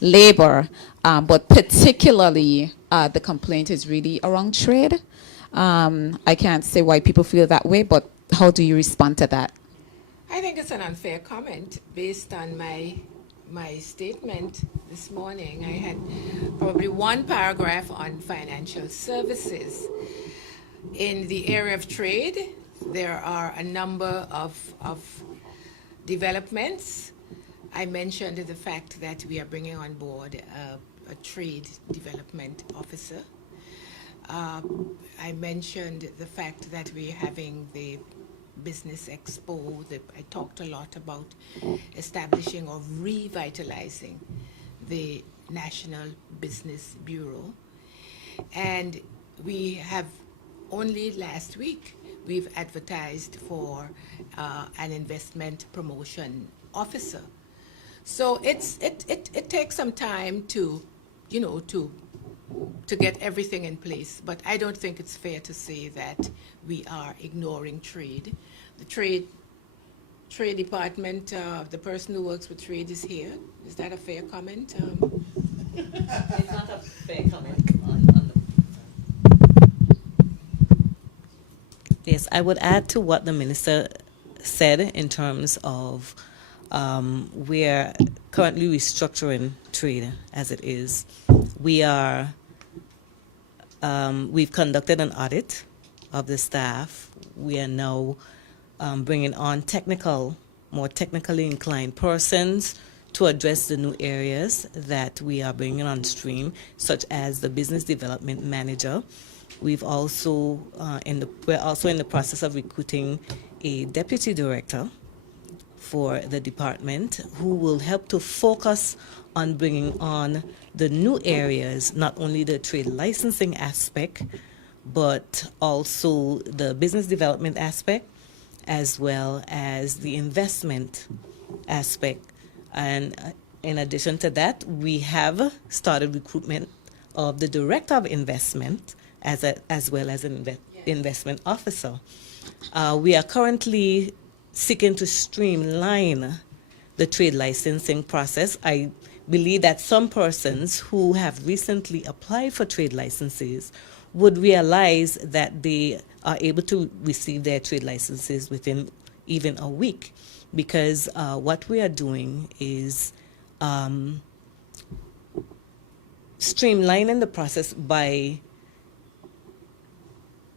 labor, but particularly the complaint is really around trade. I can't say why people feel that way, but how do you respond to that? I think it's an unfair comment based on my statement this morning. I had probably one paragraph on financial services. In the area of trade, there are a number of developments. I mentioned the fact that we are bringing on board a trade development officer. I mentioned the fact that we're having the Business Expo. I talked a lot about establishing or revitalizing the National Business Bureau. And we have only last week, we've advertised for an investment promotion officer. So it takes some time to get everything in place. But I don't think it's fair to say that we are ignoring trade. The trade department, the person who works with trade is here. Is that a fair comment? It's not a fair comment on Yes, I would add to what the minister said in terms of we're currently restructuring trade as it is. We've conducted an audit of the staff. We are now bringing on more technically inclined persons to address the new areas that we are bringing on stream, such as the business development manager. We're also in the process of recruiting a deputy director for the department who will help to focus on bringing on the new areas, not only the trade licensing aspect, but also the business development aspect, as well as the investment aspect. And in addition to that, we have started recruitment of the director of investment as well as an investment officer. We are currently seeking to streamline the trade licensing process. I believe that some persons who have recently applied for trade licenses would realize that they are able to receive their trade licenses within even a week, because what we are doing is streamlining the process by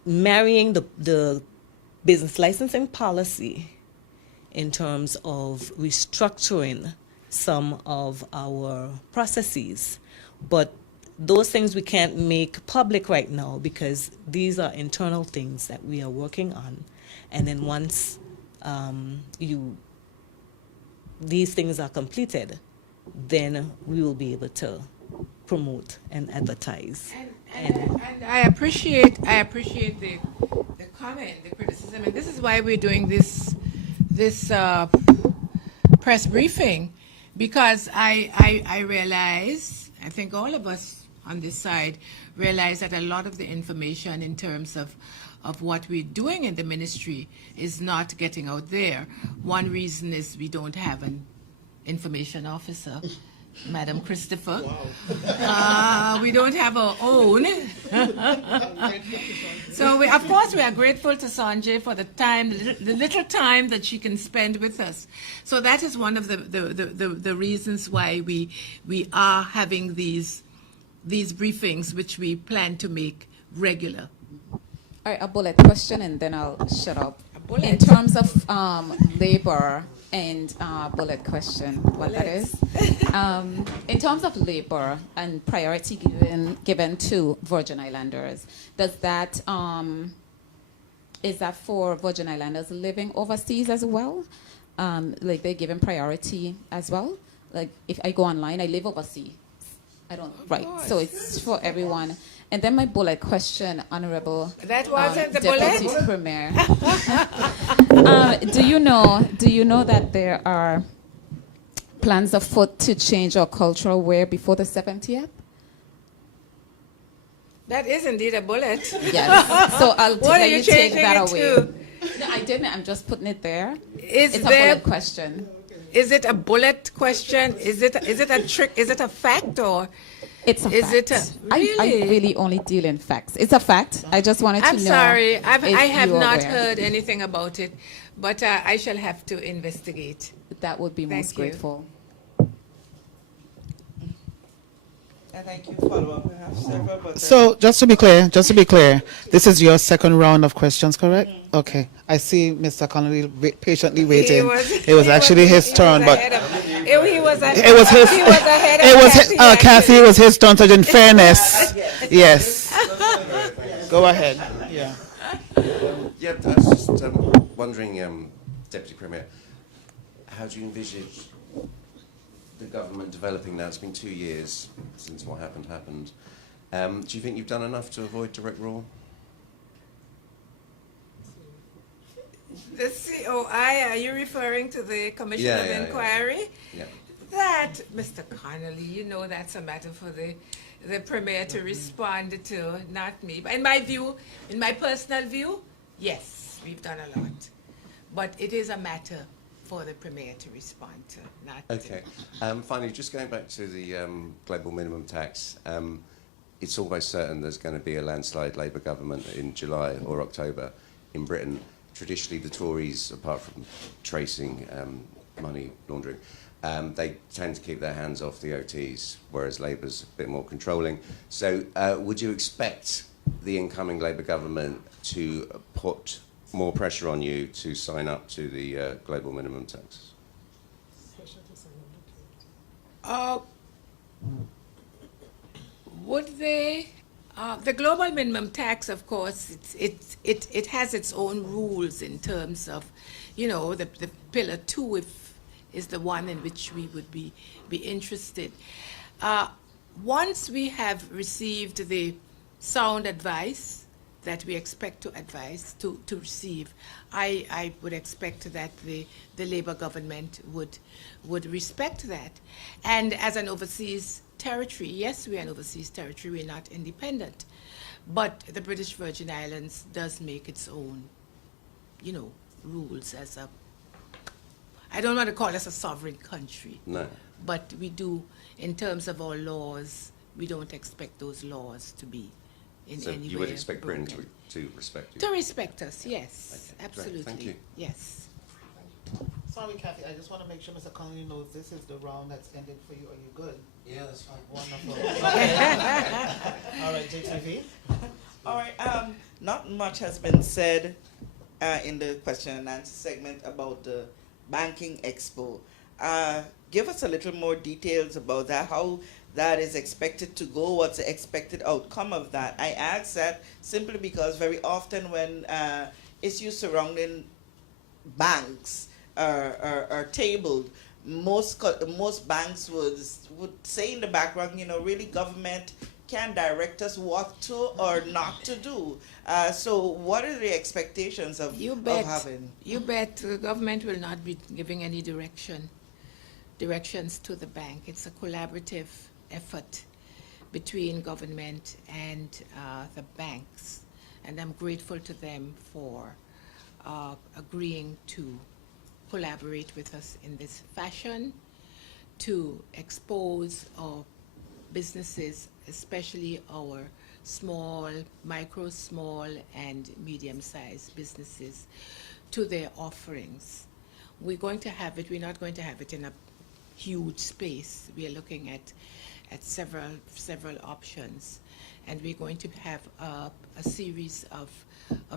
marrying the business licensing policy in terms of restructuring some of our processes. But those things we can't make public right now because these are internal things that we are working on. And then once these things are completed, then we will be able to promote and advertise. And I appreciate the comment, the criticism, and this is why we're doing this press briefing, because I realize, I think all of us on this side realize that a lot of the information in terms of what we're doing in the ministry is not getting out there. One reason is we don't have an information officer Madam Christopher. We don't have our own. So, of course, we are grateful to Sanjay for the time, the little time that she can spend with us. So that is one of the reasons why we are having these briefings, which we plan to make regular. All right, a bullet question, and then I'll shut up. bullet? In terms of labor and bullet question, what that is. In terms of labor and priority given to Virgin Islanders, does that is that for Virgin Islanders living overseas as well? Like they're given priority as well? Like if I go online, I live overseas. I don't, right. So it's for everyone. And then my bullet question, Honorable That wasn't the Deputy bullet? Premier. Do you know that there are plans afoot to change our cultural wear before the 70th? That is indeed a bullet. Yes. So I'll What are let you you take changing that it away. to? No, I didn't. I'm just putting it there. Is It's a there? bullet question. Is it a bullet question? Is it a trick? Is it a fact or? It's a Is fact. it a- I really? really only deal in facts. It's a fact. I just wanted to I'm know. sorry, I if have you are not aware. heard anything about it, but I shall have to investigate. That would be Thank most you. grateful. Thank you. Follow up. We have several, but So just to be clear, this is your second round of questions, correct? Okay. I see Mr. Connolly patiently waiting. It was actually his turn, but He was it was his. He was ahead of It was Kathy, Kathy. It was his turn. So in fairness, yes. yes. Go ahead. Yeah. Yeah, I was just wondering, Deputy Premier, how do you envisage the government developing now? It's been 2 years since what happened. Do you think you've done enough to avoid direct rule? The COI, are you referring to the Commission of Inquiry? Yeah. That, Mr. Connolly, you know that's a matter for the Premier to respond to, not me. But in my view, in my personal view, yes, we've done a lot. But it is a matter for the Premier to respond to, not Okay. Finally, just going back to the global minimum tax, it's almost certain there's going to be a landslide Labour government in July or October in Britain. Traditionally, the Tories, apart from tracing money laundering, they tend to keep their hands off the OTs, whereas Labour's a bit more controlling. So would you expect the incoming Labour government to put more pressure on you to sign up to the global minimum tax? Would they? The global minimum tax, of course, it has its own rules in terms of, you know, the pillar 2 is the one in which we would be interested. Once we have received the sound advice that we expect to receive, I would expect that the Labour government would respect that. And as an overseas territory, yes, we're an overseas territory, we're not independent, but the British Virgin Islands does make its own, you know, rules as a, I don't want to call us a sovereign country. No. But we do, in terms of our laws, we don't expect those laws to be in So any way you would expect Britain broken. to respect you? To respect us, yes, Okay, great. absolutely. Thank you. Yes. Sorry, Kathy. I just want to make sure Mr. Connolly knows this is the round that's ended for you. Are you good? Yeah, that's fine. Wonderful. All right, JTV. All right. Not much has been said in the question and answer segment about the banking expo. Give us a little more details about that. How that is expected to go? What's the expected outcome of that? I ask that simply because very often when issues surrounding banks are tabled, most banks would say in the background, you know, really government can direct us what to or not to do. So what are the expectations of having? You bet the government will not be giving any directions to the bank. It's a collaborative effort between government and the banks. And I'm grateful to them for agreeing to collaborate with us in this fashion to expose our businesses, especially our small, micro, small, and medium-sized businesses, to their offerings. We're going to have it, we're not going to have it in a huge space. We are looking at several options, and we're going to have a series of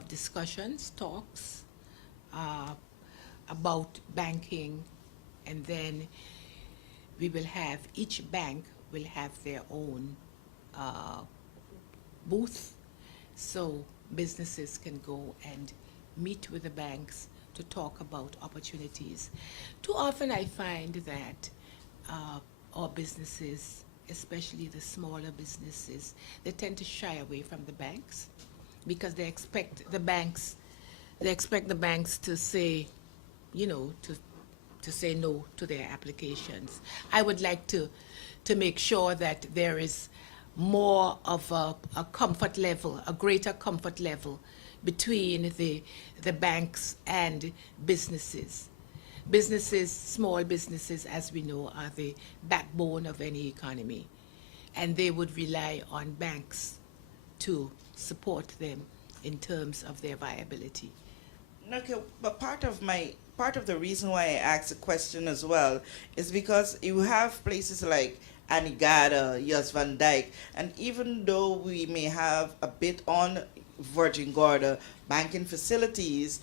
discussions, talks about banking, and then we will have, each bank will have their own booth, so businesses can go and meet with the banks to talk about opportunities. Too often I find that our businesses, especially the smaller businesses, they tend to shy away from the banks because they expect the banks to say, you know, to say no to their applications. I would like to make sure that there is more of a comfort level, a greater comfort level between the banks and businesses. Businesses, small businesses, as we know, are the backbone of any economy, and they would rely on banks to support them in terms of their viability. Okay, but part of the reason why I asked the question as well is because you have places like Anegada, Jos Van Dyke, and even though we may have a bit on Virgin Gorda banking facilities,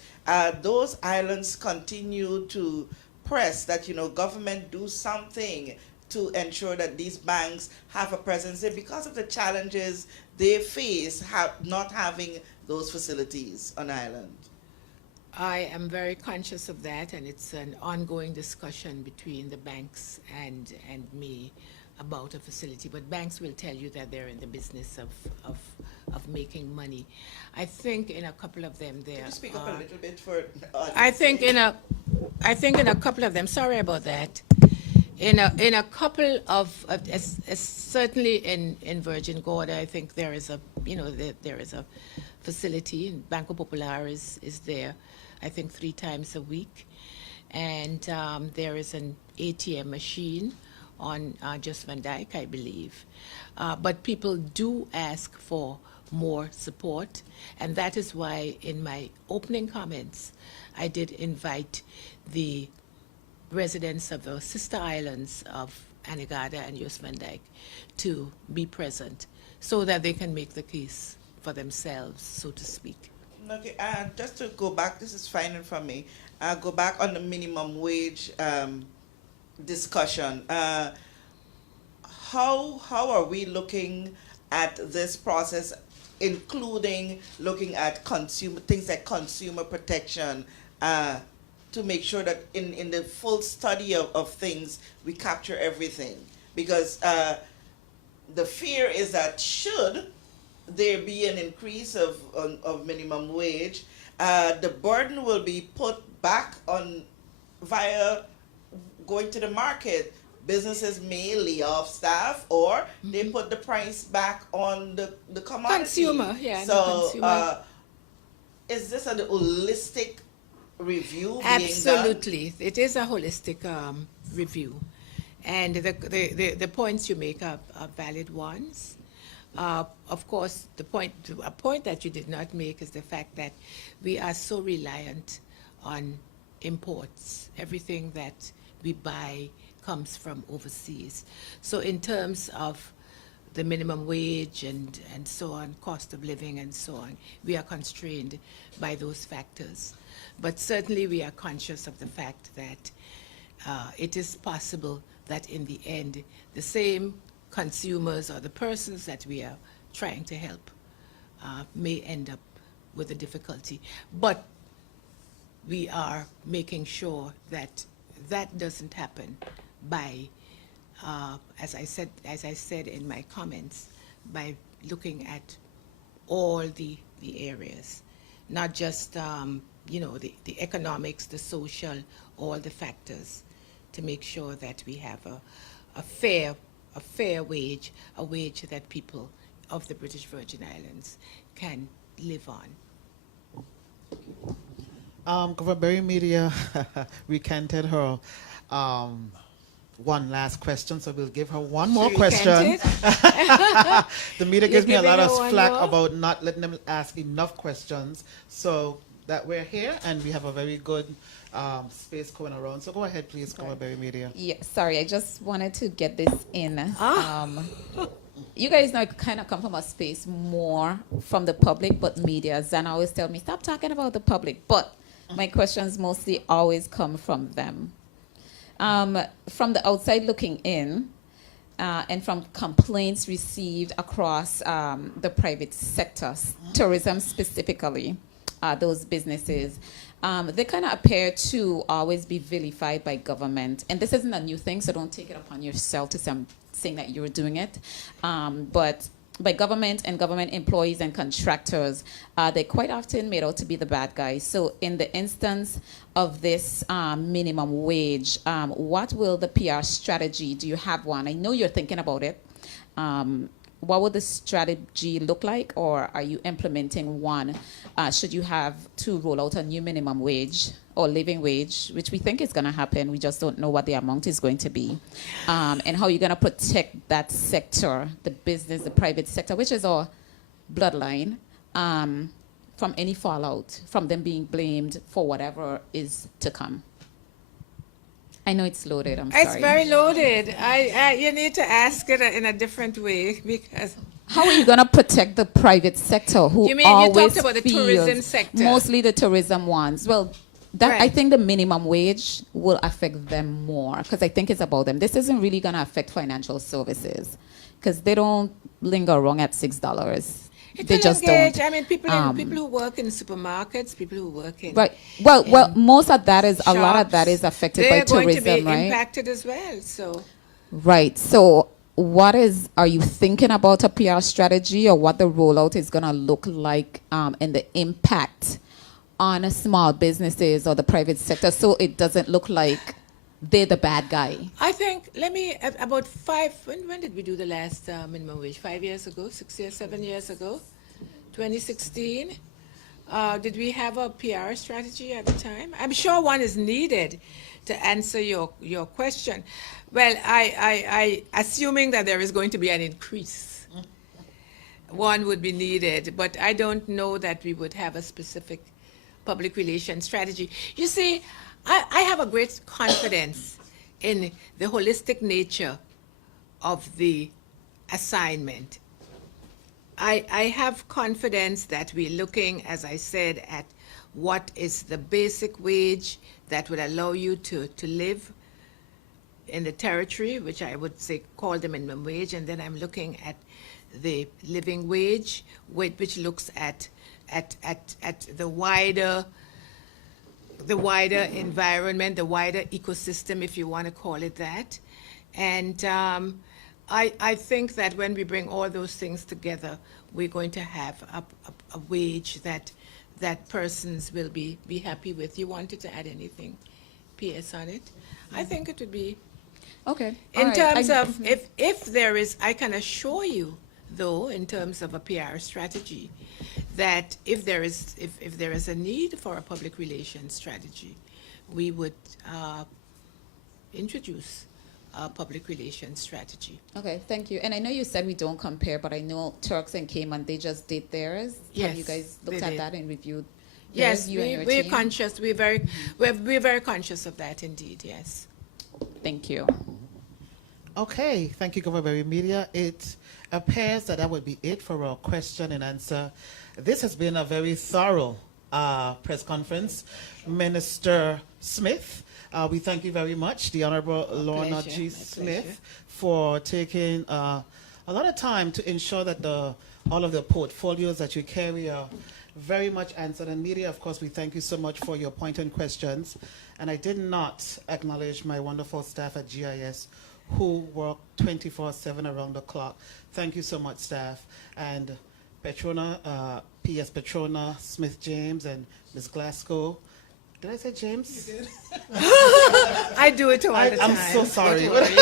those islands continue to press that, you know, government do something to ensure that these banks have a presence there because of the challenges they face not having those facilities on island. I am very conscious of that, and it's an ongoing discussion between the banks and me about a facility. But banks will tell you that they're in the business of making money. I think in a couple of them there. Could you speak up a little bit for? I think in a couple of them. Sorry about that. In a couple of certainly in Virgin Gorda, I think there is a there is a facility, and Banco Popular is there, I think 3 times a week, and there is an ATM machine on Jos Van Dyke, I believe. But people do ask for more support, and that is why in my opening comments I did invite the residents of the sister islands of Anegada and Jos Van Dyke to be present so that they can make the case for themselves, so to speak. Okay, just to go back, this is final for me. Go back on the minimum wage discussion. How are we looking at this process, including looking at consumer things like consumer protection, to make sure that in the full study of things we capture everything? Because the fear is that should there be an increase of minimum wage, the burden will be put back on via going to the market. Businesses may lay off staff, or they put the price back on the commodity. Consumer, yeah. So, consumer. Is this a holistic review Absolutely, it is a holistic review, and the points you make are valid ones. Of course, a point that you did not make is the fact that we are so reliant on imports. Everything that we buy comes from overseas. So in terms of the minimum wage and so on, cost of living and so on, we are constrained by those factors. But certainly we are conscious of the fact that it is possible that in the end, the same consumers or the persons that we are trying to help may end up with a difficulty. But we are making sure that that doesn't happen by, as I said in my comments, by looking at all the areas, not just the economics, the social, all the factors, to make sure that we have a fair wage, a wage that people of the British Virgin Islands can live on. Government Media recanted her one last question, so we'll give her one more She question. recanted. The media You're gives me a lot giving of her one flack more? about not letting them ask enough questions. So that we're here and we have a very good space going around. So go ahead, please, Cover Berry Media. Yeah, sorry, I just wanted to get this in. Ah. You guys know I kind of come from a space more from the public, but media. Zan always tell me, stop talking about the public. But my questions mostly always come from them. From the outside looking in, and from complaints received across the private sector, tourism specifically, those businesses, they kind of appear to always be vilified by government. And this isn't a new thing, so don't take it upon yourself to saying that you're doing it. But by government and government employees and contractors, they're quite often made out to be the bad guys. So in the instance of this minimum wage, what will the PR strategy, do you have one? I know you're thinking about it. What would the strategy look like, or are you implementing one? Should you have to roll out a new minimum wage or living wage, which we think is going to happen, we just don't know what the amount is going to be, and how you're going to protect that sector, the business, the private sector, which is our bloodline, from any fallout, from them being blamed for whatever is to come. I know it's loaded, I'm sorry. It's very loaded. You need to ask it in a different way because How are you going to protect the private sector who You mean you always talked about the feels- tourism sector? Mostly the tourism ones. Well, that I Right. think the minimum wage will affect them more because I think it's about them. This isn't really going to affect financial services because they don't linger wrong at $6. it They will just engage. don't. I mean, people who work in supermarkets, people who work in Right. Well, most of that is, a lot of shops, that is affected by they're going tourism, to be right? impacted as well. So Right. So, are you thinking about a PR strategy or what the rollout is going to look like and the impact on small businesses or the private sector so it doesn't look like they're the bad guy? I think, about when did we do the last minimum wage? 5 years ago, 6 years, 7 years ago? 2016? Did we have a PR strategy at the time? I'm sure one is needed to answer your question. Well, I assuming that there is going to be an increase, one would be needed, but I don't know that we would have a specific public relations strategy. You see, I have a great confidence in the holistic nature of the assignment. I have confidence that we're looking, as I said, at what is the basic wage that would allow you to live in the territory, which I would say call the minimum wage, and then I'm looking at the living wage, which looks at the wider environment, the wider ecosystem, if you want to call it that. And I think that when we bring all those things together, we're going to have a wage that persons will be happy with. You wanted to add anything, P.S. on it? I think it would be, Okay. in terms of, if there is, I can assure you, though, in terms of a PR strategy, that if there is a need for a public relations strategy, we would introduce a public relations strategy. Okay, thank you. And I know you said we don't compare, but I know Turks and Cayman, they just did theirs. Have you Yes, guys looked they at did. that and reviewed? Yes, theirs, you and your we're team? conscious. We're very conscious of that, indeed. Yes. Thank you. Okay, thank you, Governor Berry Media. It appears that would be it for our question and answer. This has been a very thorough press conference. Minister Smith, we thank you very much, the Honorable Lorna pleasure, G. my Smith, pleasure. for taking a lot of time to ensure that all of the portfolios that you carry are very much answered. And media, of course, we thank you so much for your pointed questions. And I did not acknowledge my wonderful staff at GIS who work 24/7 around the clock. Thank you so much, staff. And Petrona, P.S. Petrona, Smith James, and Ms. Glasgow. Did I say James? You did. I do it all the time. I'm so sorry. Don't worry.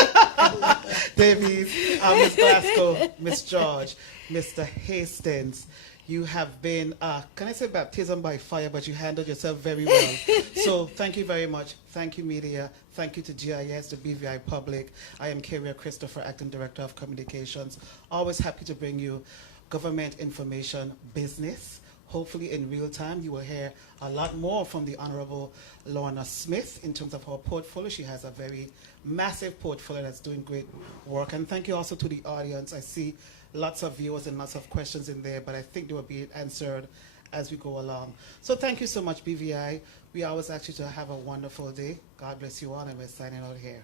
Davies, Ms. Glasgow, Ms. George, Mr. Hastings. You have been, can I say baptism by fire, but you handled yourself very well. So thank you very much. Thank you, media. Thank you to GIS, the BVI public. I am Carrier Christopher, Acting Director of Communications. Always happy to bring you government information, business. Hopefully in real time, you will hear a lot more from the Honorable Lorna Smith in terms of her portfolio. She has a very massive portfolio that's doing great work. And thank you also to the audience. I see lots of viewers and lots of questions in there, but I think they will be answered as we go along. So thank you so much, BVI. We always ask you to have a wonderful day. God bless you all, and we're signing out here.